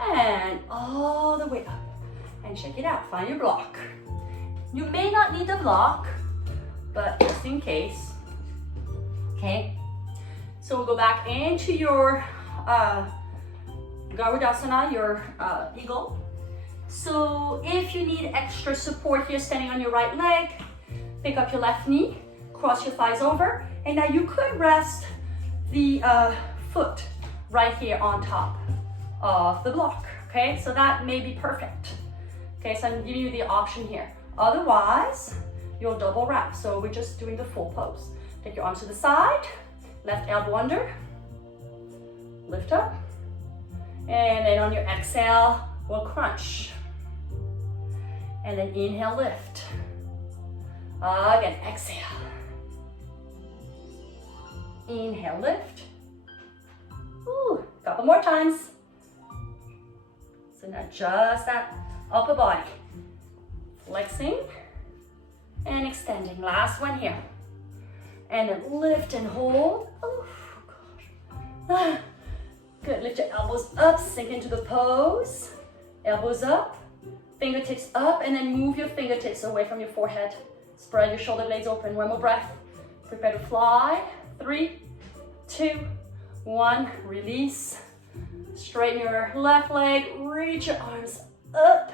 and all the way up. And check it out, find your block. You may not need the block, but just in case. Okay, so we'll go back into your Garudasana, your eagle. So if you need extra support here, standing on your right leg, pick up your left knee, cross your thighs over, and now you could rest the foot right here on top of the block. Okay, so that may be perfect. Okay, so I'm giving you the option here. Otherwise, you'll double wrap. So we're just doing the full pose. Take your arms to the side, left elbow under, lift up, and then on your exhale, we'll crunch. And then inhale, lift. Again, exhale. Inhale, lift. Ooh, couple more times. So now just that upper body. Flexing and extending. Last one here. And then lift and hold. Oh, gosh. Good, lift your elbows up, sink into the pose. Elbows up, fingertips up, and then move your fingertips away from your forehead. Spread your shoulder blades open. 1 more breath. Prepare to fly. 3, 2, 1. Release. Straighten your left leg. Reach your arms up.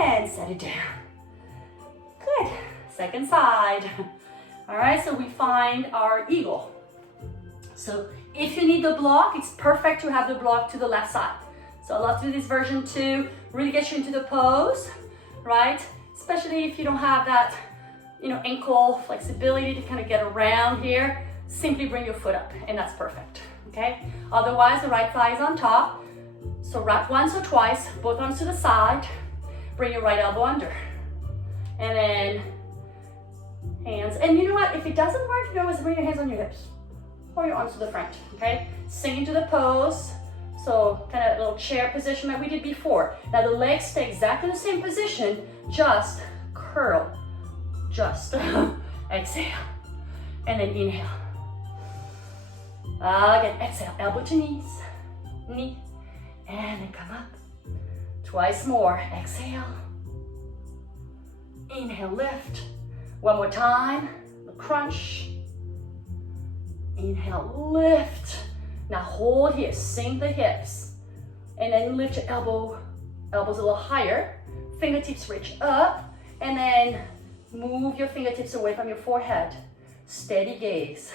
And set it down. Good. Second side. All right, so we find our eagle. So if you need the block, it's perfect to have the block to the left side. So I love to do this version too. Really get you into the pose, right? Especially if you don't have that, ankle flexibility to kind of get around here. Simply bring your foot up, and that's perfect, okay? Otherwise, the right thigh is on top. So wrap once or twice, both arms to the side. Bring your right elbow under. And then hands. And you know what? If it doesn't work, you can always bring your hands on your hips or your arms to the front, okay? Sink into the pose. So kind of a little chair position that we did before. Now the legs stay exactly the same position, just curl. Just exhale. And then inhale. Again, exhale, elbow to knees. Knee. And then come up. Twice more. Exhale. Inhale, lift. 1 more time. Crunch. Inhale, lift. Now hold here, sink the hips. And then lift your elbows a little higher. Fingertips reach up. And then move your fingertips away from your forehead. Steady gaze.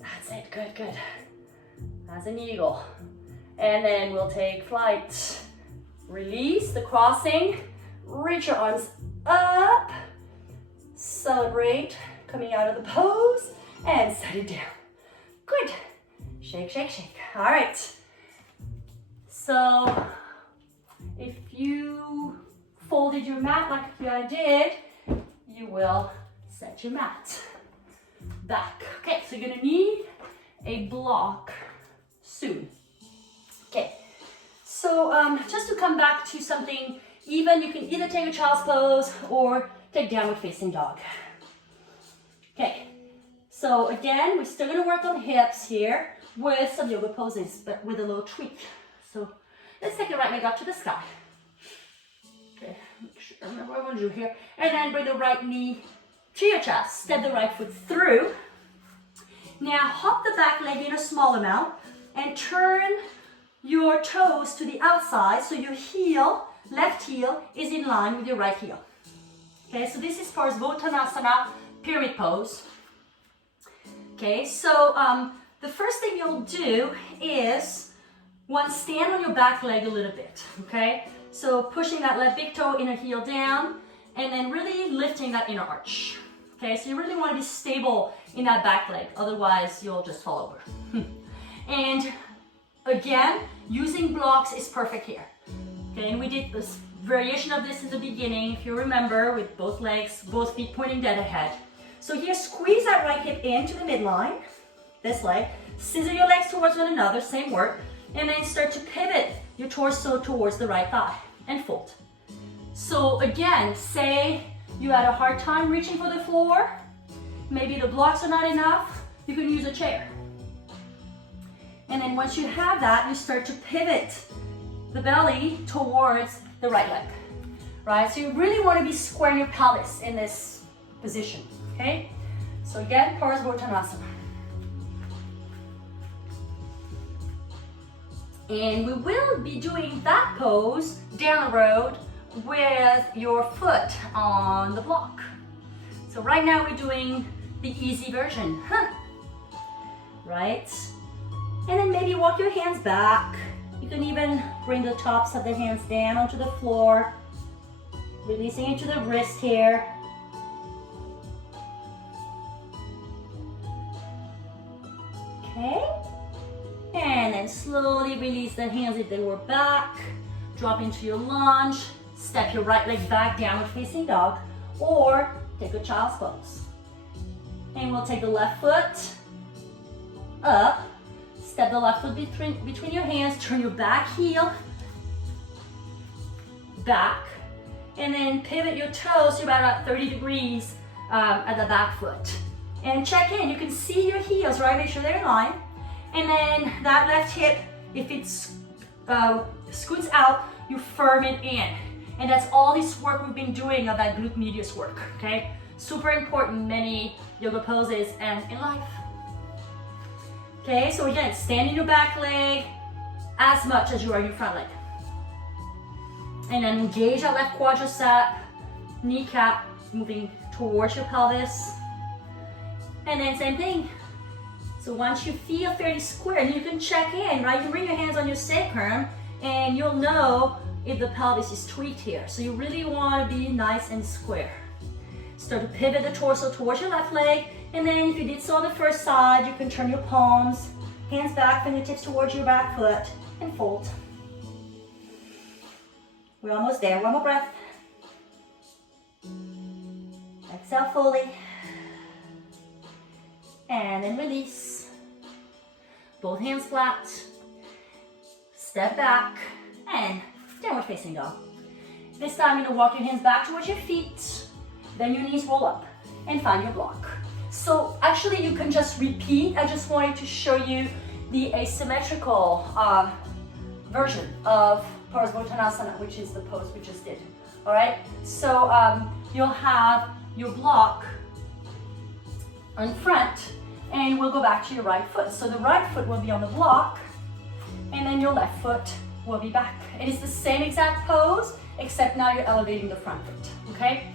That's it, good, good. As an eagle. And then we'll take flight. Release the crossing. Reach your arms up. Celebrate coming out of the pose. And set it down. Good. Shake, shake, shake. All right. So if you folded your mat like I did, you will set your mat back. Okay, so you're gonna need a block soon. Okay, so just to come back to something even, you can either take a child's pose or take downward facing dog. Okay, so again, we're still gonna work on hips here with some yoga poses, but with a little tweak. So let's take the right leg up to the sky. Okay, make sure I remember what I want to do here. And then bring the right knee to your chest. Step the right foot through. Now hop the back leg in a small amount and turn your toes to the outside so your heel, left heel, is in line with your right heel. Okay, so this is Parsvottanasana, pyramid pose. Okay, so the first thing you'll do is stand on your back leg a little bit, okay? So pushing that left big toe, inner heel down, and then really lifting that inner arch. Okay, so you really want to be stable in that back leg, otherwise you'll just fall over. And Again, using blocks is perfect here. Okay, and we did this variation of this in the beginning, if you remember, with both legs, both feet pointing dead ahead. So here, squeeze that right hip into the midline, this leg, scissor your legs towards one another, same work, and then start to pivot your torso towards the right thigh and fold. So again, say you had a hard time reaching for the floor, maybe the blocks are not enough, you can use a chair. And then once you have that, you start to pivot the belly towards the right leg, right? So you really want to be squaring your pelvis in this position, okay? So again, Parsvottanasana. And we will be doing that pose down the road with your foot on the block. So right now we're doing the easy version, right? And then maybe walk your hands back. You can even bring the tops of the hands down onto the floor, releasing into the wrist here. Okay. And then slowly release the hands if they were back. Drop into your lunge. Step your right leg back, downward facing dog, or take a child's pose. And we'll take the left foot up. Step the left foot between your hands. Turn your back heel back. And then pivot your toes to about 30 degrees at the back foot. And check in. You can see your heels, right? Make sure they're in line. And then that left hip, if it scoots out, you firm it in. And that's all this work we've been doing of that glute medius work, okay? Super important in many yoga poses and in life. Okay, so again, stand in your back leg as much as you are in your front leg. And then engage that left quadricep, kneecap moving towards your pelvis. And then same thing. So once you feel fairly square, and you can check in, right? You can bring your hands on your sacrum and you'll know if the pelvis is tweaked here. So you really want to be nice and square. Start to pivot the torso towards your left leg. And then if you did so on the first side, you can turn your palms, hands back, fingertips towards your back foot, and fold. We're almost there. One more breath. Exhale fully. And then release. Both hands flat. Step back and downward facing dog. This time you're gonna walk your hands back towards your feet. Then your knees roll up and find your block. So actually you can just repeat. I just wanted to show you the asymmetrical version of Parsvottanasana, which is the pose we just did. All right, so you'll have your block in front and we'll go back to your right foot. So the right foot will be on the block and then your left foot will be back. It is the same exact pose, except now you're elevating the front foot, okay?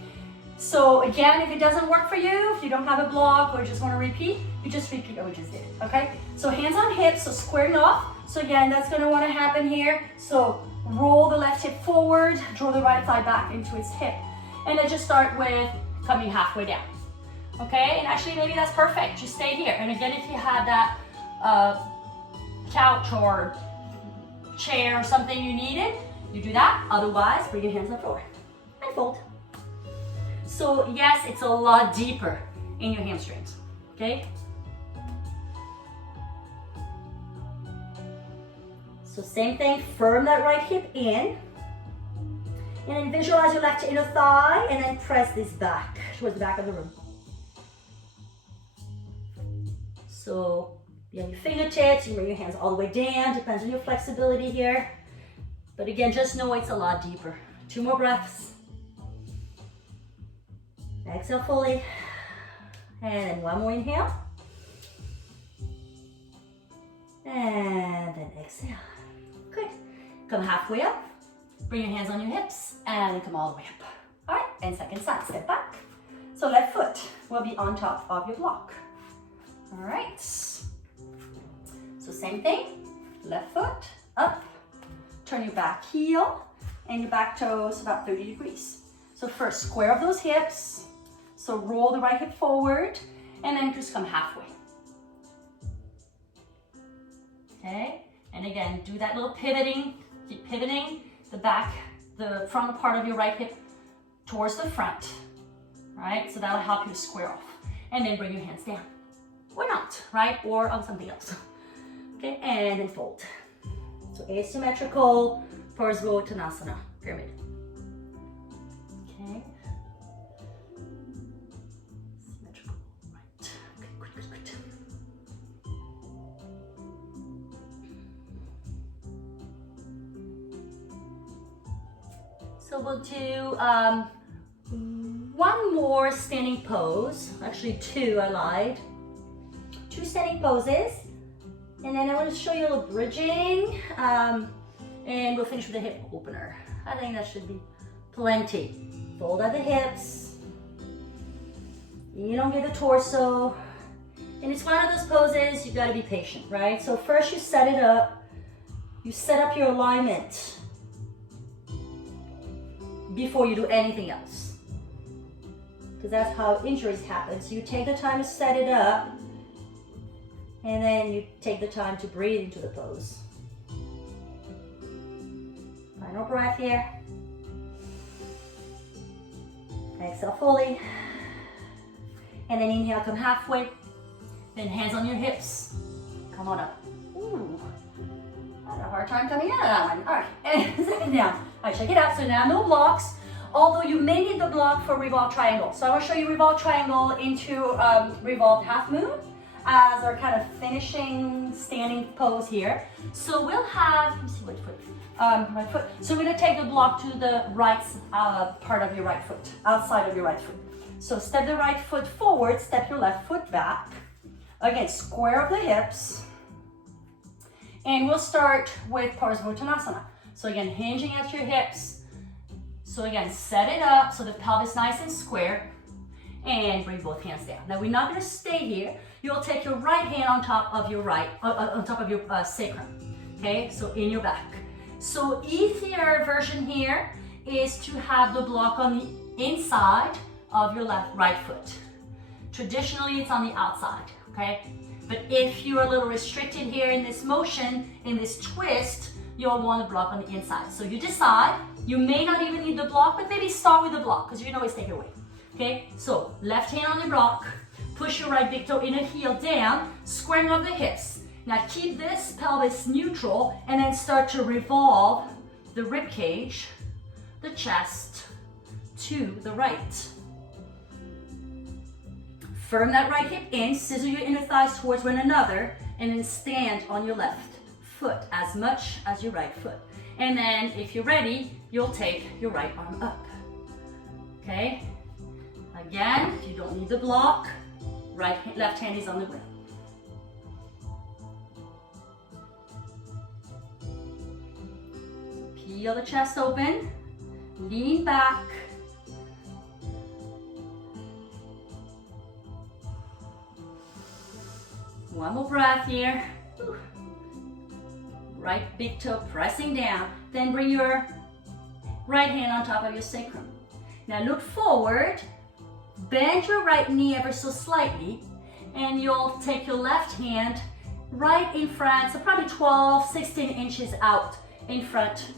So again, if it doesn't work for you, if you don't have a block or you just want to repeat, you just repeat what we just did, okay? So hands on hips, so squaring off. So again, that's going to want to happen here. So roll the left hip forward, draw the right thigh back into its hip. And then just start with coming halfway down, okay? And actually maybe that's perfect, just stay here. And again, if you had that couch or chair or something you needed, you do that. Otherwise, bring your hands up forward and fold. So yes, it's a lot deeper in your hamstrings, okay? So same thing, firm that right hip in. And then visualize your left inner thigh and then press this back towards the back of the room. So you have your fingertips, you bring your hands all the way down, depends on your flexibility here. But again, just know it's a lot deeper. 2 more breaths. Exhale fully. And then 1 more inhale. And then exhale. Good. Come halfway up. Bring your hands on your hips and then come all the way up. All right, and second side, step back. So left foot will be on top of your block. All right. So same thing, left foot up. Turn your back heel and your back toes about 30 degrees. So first, square of those hips. So roll the right hip forward and then just come halfway. Okay, And again, do that little pivoting, keep pivoting the front part of your right hip towards the front, right? So that'll help you to square off. And then bring your hands down, or not, right? Or on something else. Okay, and then fold. So asymmetrical Parsvottanasana, pyramid. Okay. Symmetrical, right. Okay, good. So we'll do one more standing pose. Actually, two, I lied. Two standing poses. And then I want to show you a little bridging. And we'll finish with a hip opener. I think that should be plenty. Fold at the hips. You don't get the torso. And it's one of those poses, you gotta be patient, right? So first you set it up. You set up your alignment before you do anything else. Because that's how injuries happen. So you take the time to set it up, and then you take the time to breathe into the pose. Final breath here. Exhale fully. And then inhale, come halfway. Then hands on your hips. Come on up. Ooh. I had a hard time coming out of that one. All right, and second down. All right, check it out. So now no blocks, although you may need the block for revolved triangle. So I will show you revolved triangle into revolved half moon as our kind of finishing standing pose here. So we'll have, let me see, right foot. So we're gonna take the block to the right part of your right foot, outside of your right foot. So step the right foot forward, step your left foot back. Again, square up the hips. And we'll start with Parsvottanasana. So again, hinging at your hips. So again, set it up so the pelvis nice and square. And bring both hands down. Now we're not gonna stay here. You'll take your right hand on top of your sacrum. Okay, so in your back. So easier version here is to have the block on the inside of your right foot. Traditionally, it's on the outside, okay? But if you're a little restricted here in this motion, in this twist, you'll want to block on the inside. So you decide, you may not even need the block, but maybe start with the block, because you can always take it away. Okay, so left hand on the block, push your right big toe inner heel down, squaring up the hips. Now keep this pelvis neutral and then start to revolve the rib cage, the chest to the right. Firm that right hip in, scissor your inner thighs towards one another, and then stand on your left foot as much as your right foot. And then if you're ready, you'll take your right arm up. Okay? Again, if you don't need the block, left hand is on the ground. Peel the chest open, lean back. One more breath here. Right big toe pressing down. Then bring your right hand on top of your sacrum. Now look forward. Bend your right knee ever so slightly, and you'll take your left hand right in front, so probably 12, 16 inches out in front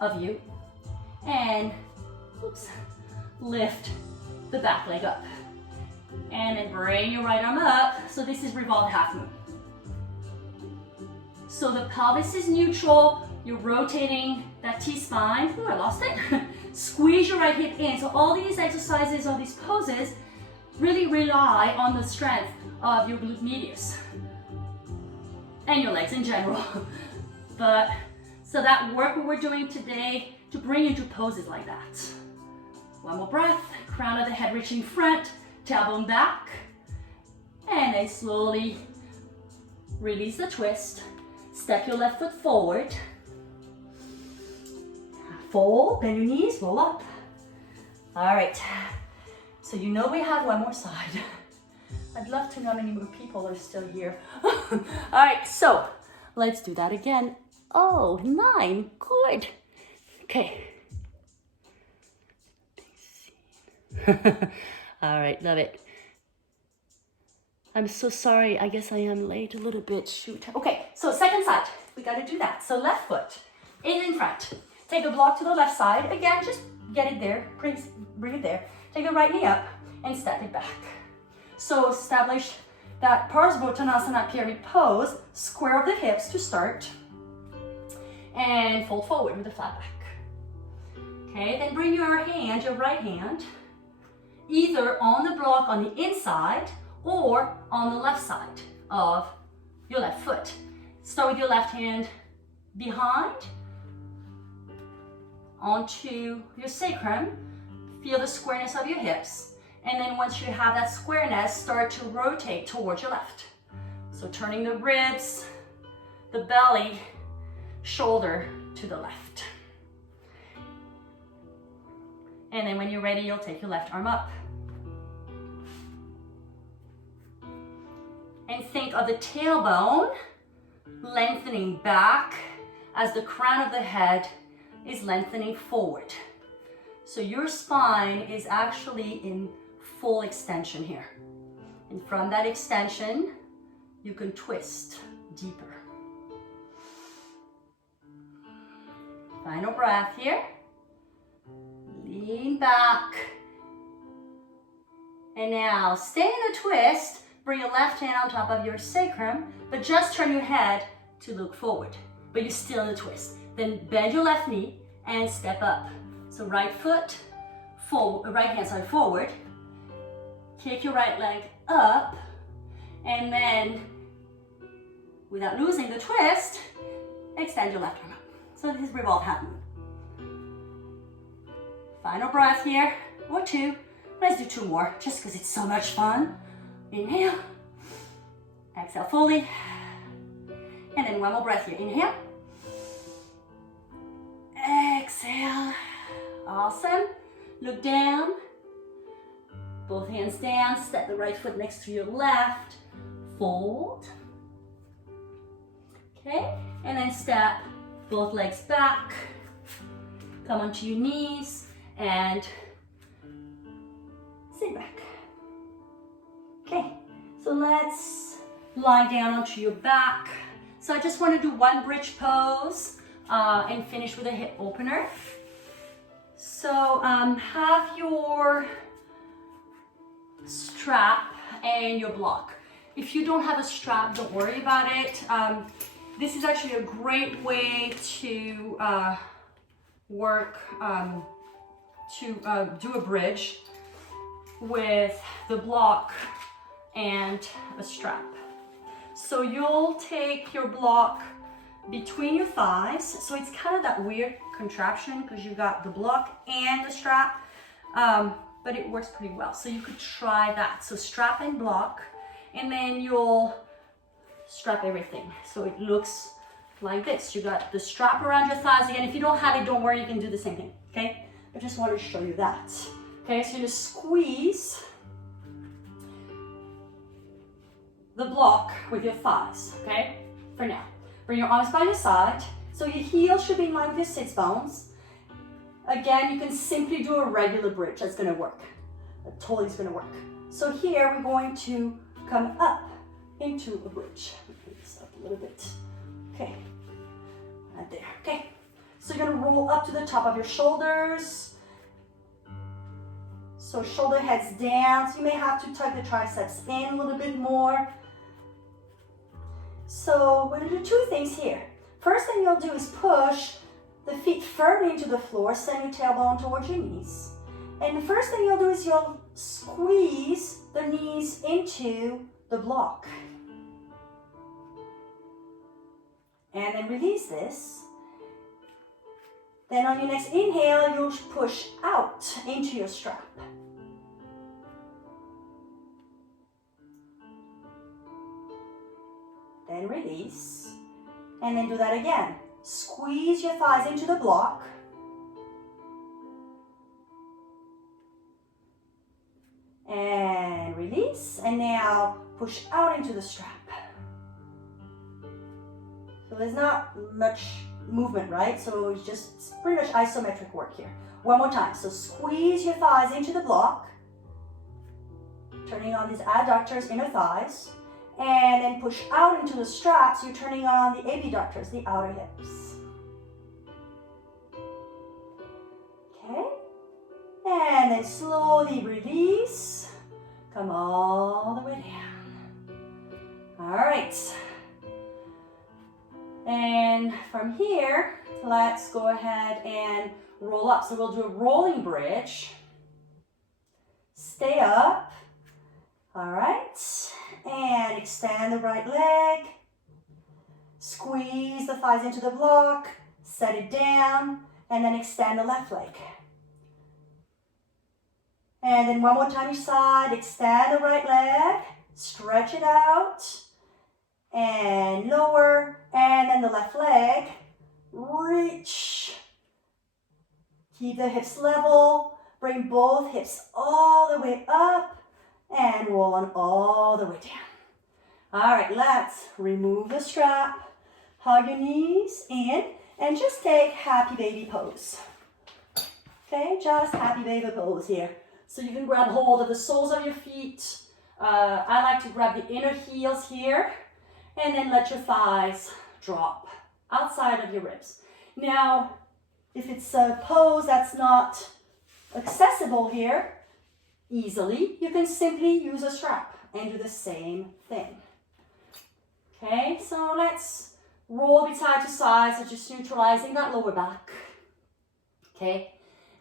of you, and lift the back leg up. And then bring your right arm up. So this is revolved half moon. So the pelvis is neutral, you're rotating that T-spine. Oh, I lost it. Squeeze your right hip in. So all these exercises or these poses really rely on the strength of your glute medius and your legs in general. But so that work we're doing today to bring you to poses like that. One more breath, crown of the head reaching front, tailbone back, and then slowly release the twist. Step your left foot forward. Fold, bend your knees, roll up. All right, so you know we have one more side. I'd love to know how many more people are still here. All right, so let's do that again. Oh, 9, good. Okay. All right, love it. I'm so sorry. I guess I am late a little bit. Shoot. Okay, so second side. We got to do that. So left foot is in front. Take a block to the left side. Again, just get it there. Bring it there. Take the right knee up and step it back. So establish that Parsvottanasana pyramid pose. Square up the hips to start. And fold forward with a flat back. Okay, then bring your hand, your right hand, either on the block on the inside or on the left side of your left foot. Start with your left hand behind, onto your sacrum. Feel the squareness of your hips. And then once you have that squareness, start to rotate towards your left. So turning the ribs, the belly, shoulder to the left. And then when you're ready, you'll take your left arm up. And think of the tailbone lengthening back as the crown of the head is lengthening forward. So your spine is actually in full extension here. And from that extension, you can twist deeper. Final breath here. Lean back. And now stay in the twist. Bring your left hand on top of your sacrum, but just turn your head to look forward. But you're still in the twist. Then bend your left knee and step up. So right foot, forward, right hand side forward. Kick your right leg up. And then, without losing the twist, extend your left arm up. So this is revolve hand move. Final breath here, or two. Let's do two more, just because it's so much fun. Inhale, exhale fully, and then one more breath here. Inhale, exhale, awesome. Look down, both hands down, step the right foot next to your left, fold. Okay, and then step both legs back, come onto your knees, and sit back. Okay, so let's lie down onto your back. So I just want to do one bridge pose and finish with a hip opener. So have your strap and your block. If you don't have a strap, don't worry about it. This is actually a great way to work, do a bridge with the block and a strap. So you'll take your block between your thighs. So it's kind of that weird contraption because you got the block and the strap, but it works pretty well. So you could try that. So strap and block, and then you'll strap everything. So it looks like this. You got the strap around your thighs. Again, if you don't have it, don't worry, you can do the same thing, okay? I just wanted to show you that. Okay, so you just squeeze the block with your thighs, okay? For now. Bring your arms by your side. So your heels should be in line with your sits bones. Again, you can simply do a regular bridge. That's gonna work. That totally is gonna work. So here we're going to come up into a bridge. Bring this up a little bit. Okay, right there, okay. So you're gonna roll up to the top of your shoulders. So shoulder heads down. So you may have to tuck the triceps in a little bit more. So we're gonna do two things here. First thing you'll do is push the feet firmly into the floor, send your tailbone towards your knees. And the first thing you'll do is you'll squeeze the knees into the block. And then release this. Then on your next inhale, you'll push out into your strap. Then release, and then do that again. Squeeze your thighs into the block. And release, and now push out into the strap. So there's not much movement, right? So it's just pretty much isometric work here. One more time. So squeeze your thighs into the block. turning on these adductors, inner thighs, and then push out into the straps. You're turning on the abductors, the outer hips. Okay, and then slowly release. Come all the way down. All right. And from here, let's go ahead and roll up. So we'll do a rolling bridge. Stay up. All right. And extend the right leg. Squeeze the thighs into the block. Set it down. And then extend the left leg. And then one more time each side. Extend the right leg. Stretch it out. And lower. And then the left leg. Reach. Keep the hips level. Bring both hips all the way up. And roll on all the way down. All right, let's remove the strap. Hug your knees in. And just take happy baby pose. Okay, just happy baby pose here. So you can grab hold of the soles of your feet. I like to grab the inner heels here. And then let your thighs drop outside of your ribs. Now, if it's a pose that's not accessible here easily, you can simply use a strap and do the same thing. Okay, so let's roll side to side, so just neutralizing that lower back. Okay,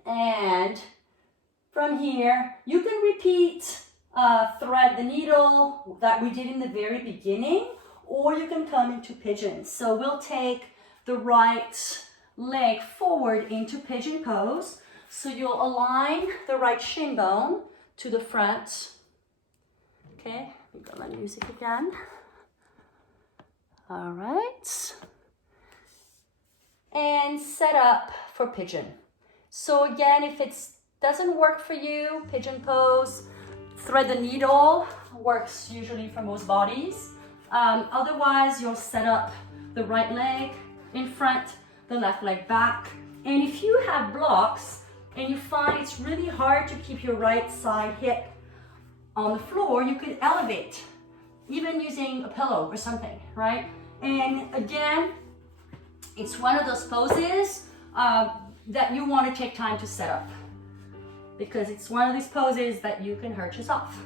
and from here, you can repeat thread the needle that we did in the very beginning, or you can come into pigeon. So we'll take the right leg forward into pigeon pose. So you'll align the right shin bone to the front. Okay, we got my music again. All right. And set up for pigeon. So again, if it doesn't work for you, pigeon pose, thread the needle works usually for most bodies. Otherwise, you'll set up the right leg in front, the left leg back. And if you have blocks and you find it's really hard to keep your right side hip on the floor, you could elevate, even using a pillow or something, right? And again, it's one of those poses that you want to take time to set up, because it's one of these poses that you can hurt yourself.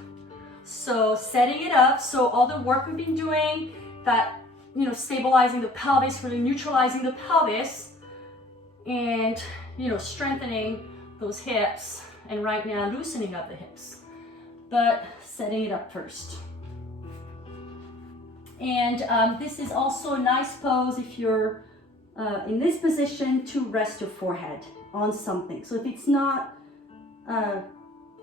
So setting it up, so all the work we've been doing, that, you know, stabilizing the pelvis, really neutralizing the pelvis, and, you know, strengthening those hips, and right now loosening up the hips, but setting it up first. And this is also a nice pose if you're in this position to rest your forehead on something. So if it's not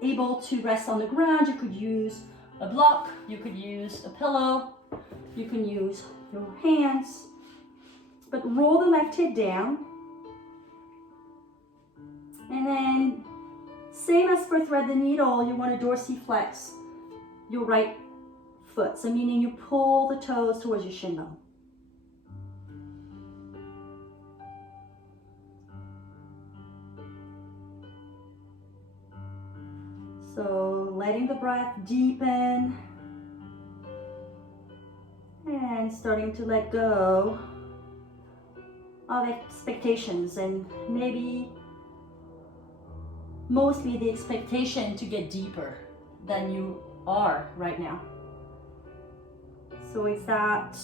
able to rest on the ground, you could use a block, you could use a pillow, you can use your hands, but roll the left hip down. And then, same as for thread the needle, you want to dorsiflex your right foot. So meaning you pull the toes towards your shin bone. So letting the breath deepen and starting to let go of expectations, and maybe mostly the expectation to get deeper than you are right now. So it's that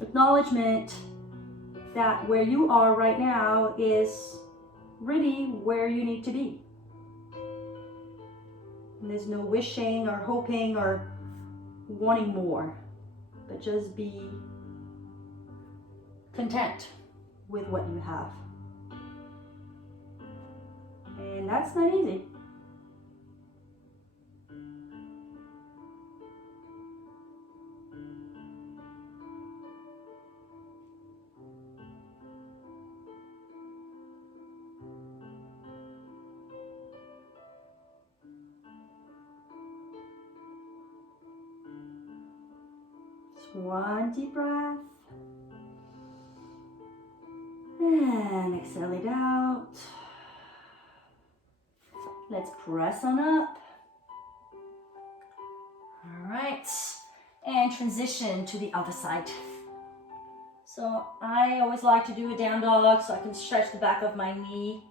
acknowledgement that where you are right now is really where you need to be. And there's no wishing or hoping or wanting more, but just be content with what you have. And that's not easy. Just one deep breath. And exhale it out. Let's press on up. right, and transition to the other side. So I always like to do a down dog so I can stretch the back of my knee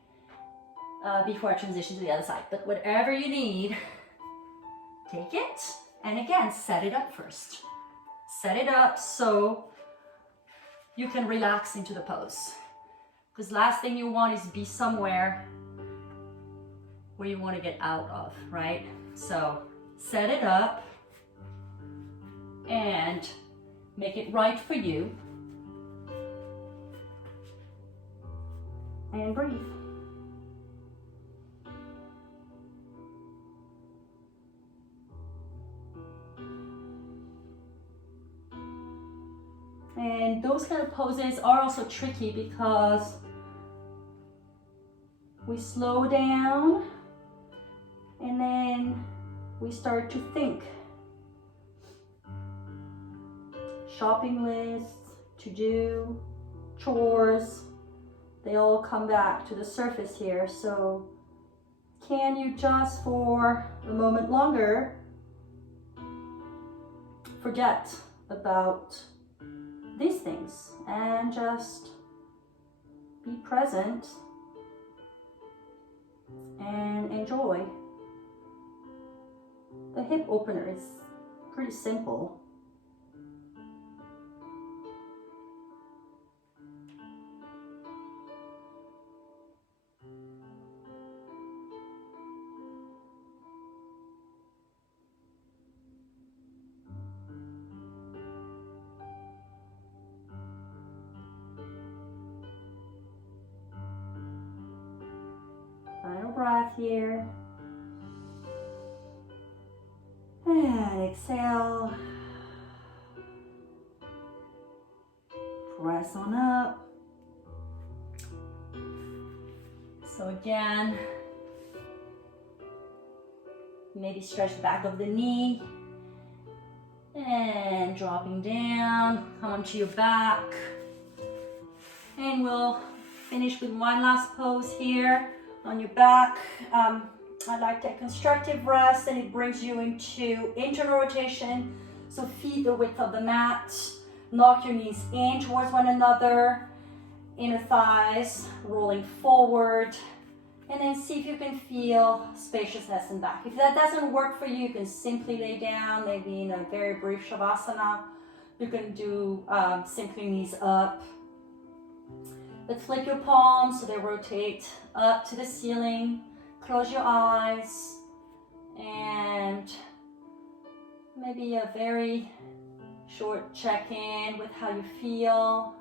before I transition to the other side. But whatever you need, take it, and again, set it up first. Set it up so you can relax into the pose. Because last thing you want is be somewhere where you want to get out of, right? So set it up and make it right for you. And breathe. And those kind of poses are also tricky because we slow down and then we start to think. Shopping lists, to do, chores, they all come back to the surface here. So can you just for a moment longer forget about these things and just be present and enjoy. The hip opener is pretty simple. Final breath here. And exhale. Press on up. So again, maybe stretch the back of the knee. And dropping down, come onto your back. And we'll finish with one last pose here on your back. I like that constructive rest, and it brings you into internal rotation. So feet the width of the mat, knock your knees in towards one another, inner thighs rolling forward, and then see if you can feel spaciousness in back. If that doesn't work for you, you can simply lay down, maybe in a very brief shavasana. You can do simply knees up. But flip your palms so they rotate up to the ceiling. Close your eyes and maybe a very short check-in with how you feel.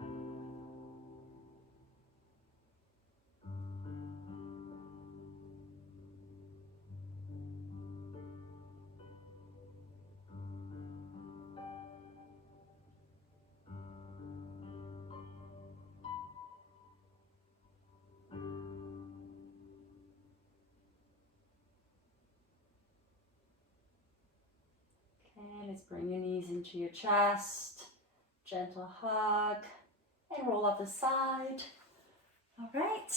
And let's bring your knees into your chest, gentle hug, and roll up the side. All right,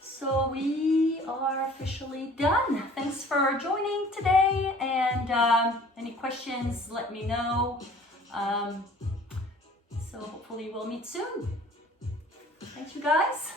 so we are officially done. Thanks for joining today, and any questions, let me know. So hopefully we'll meet soon. Thanks, you guys.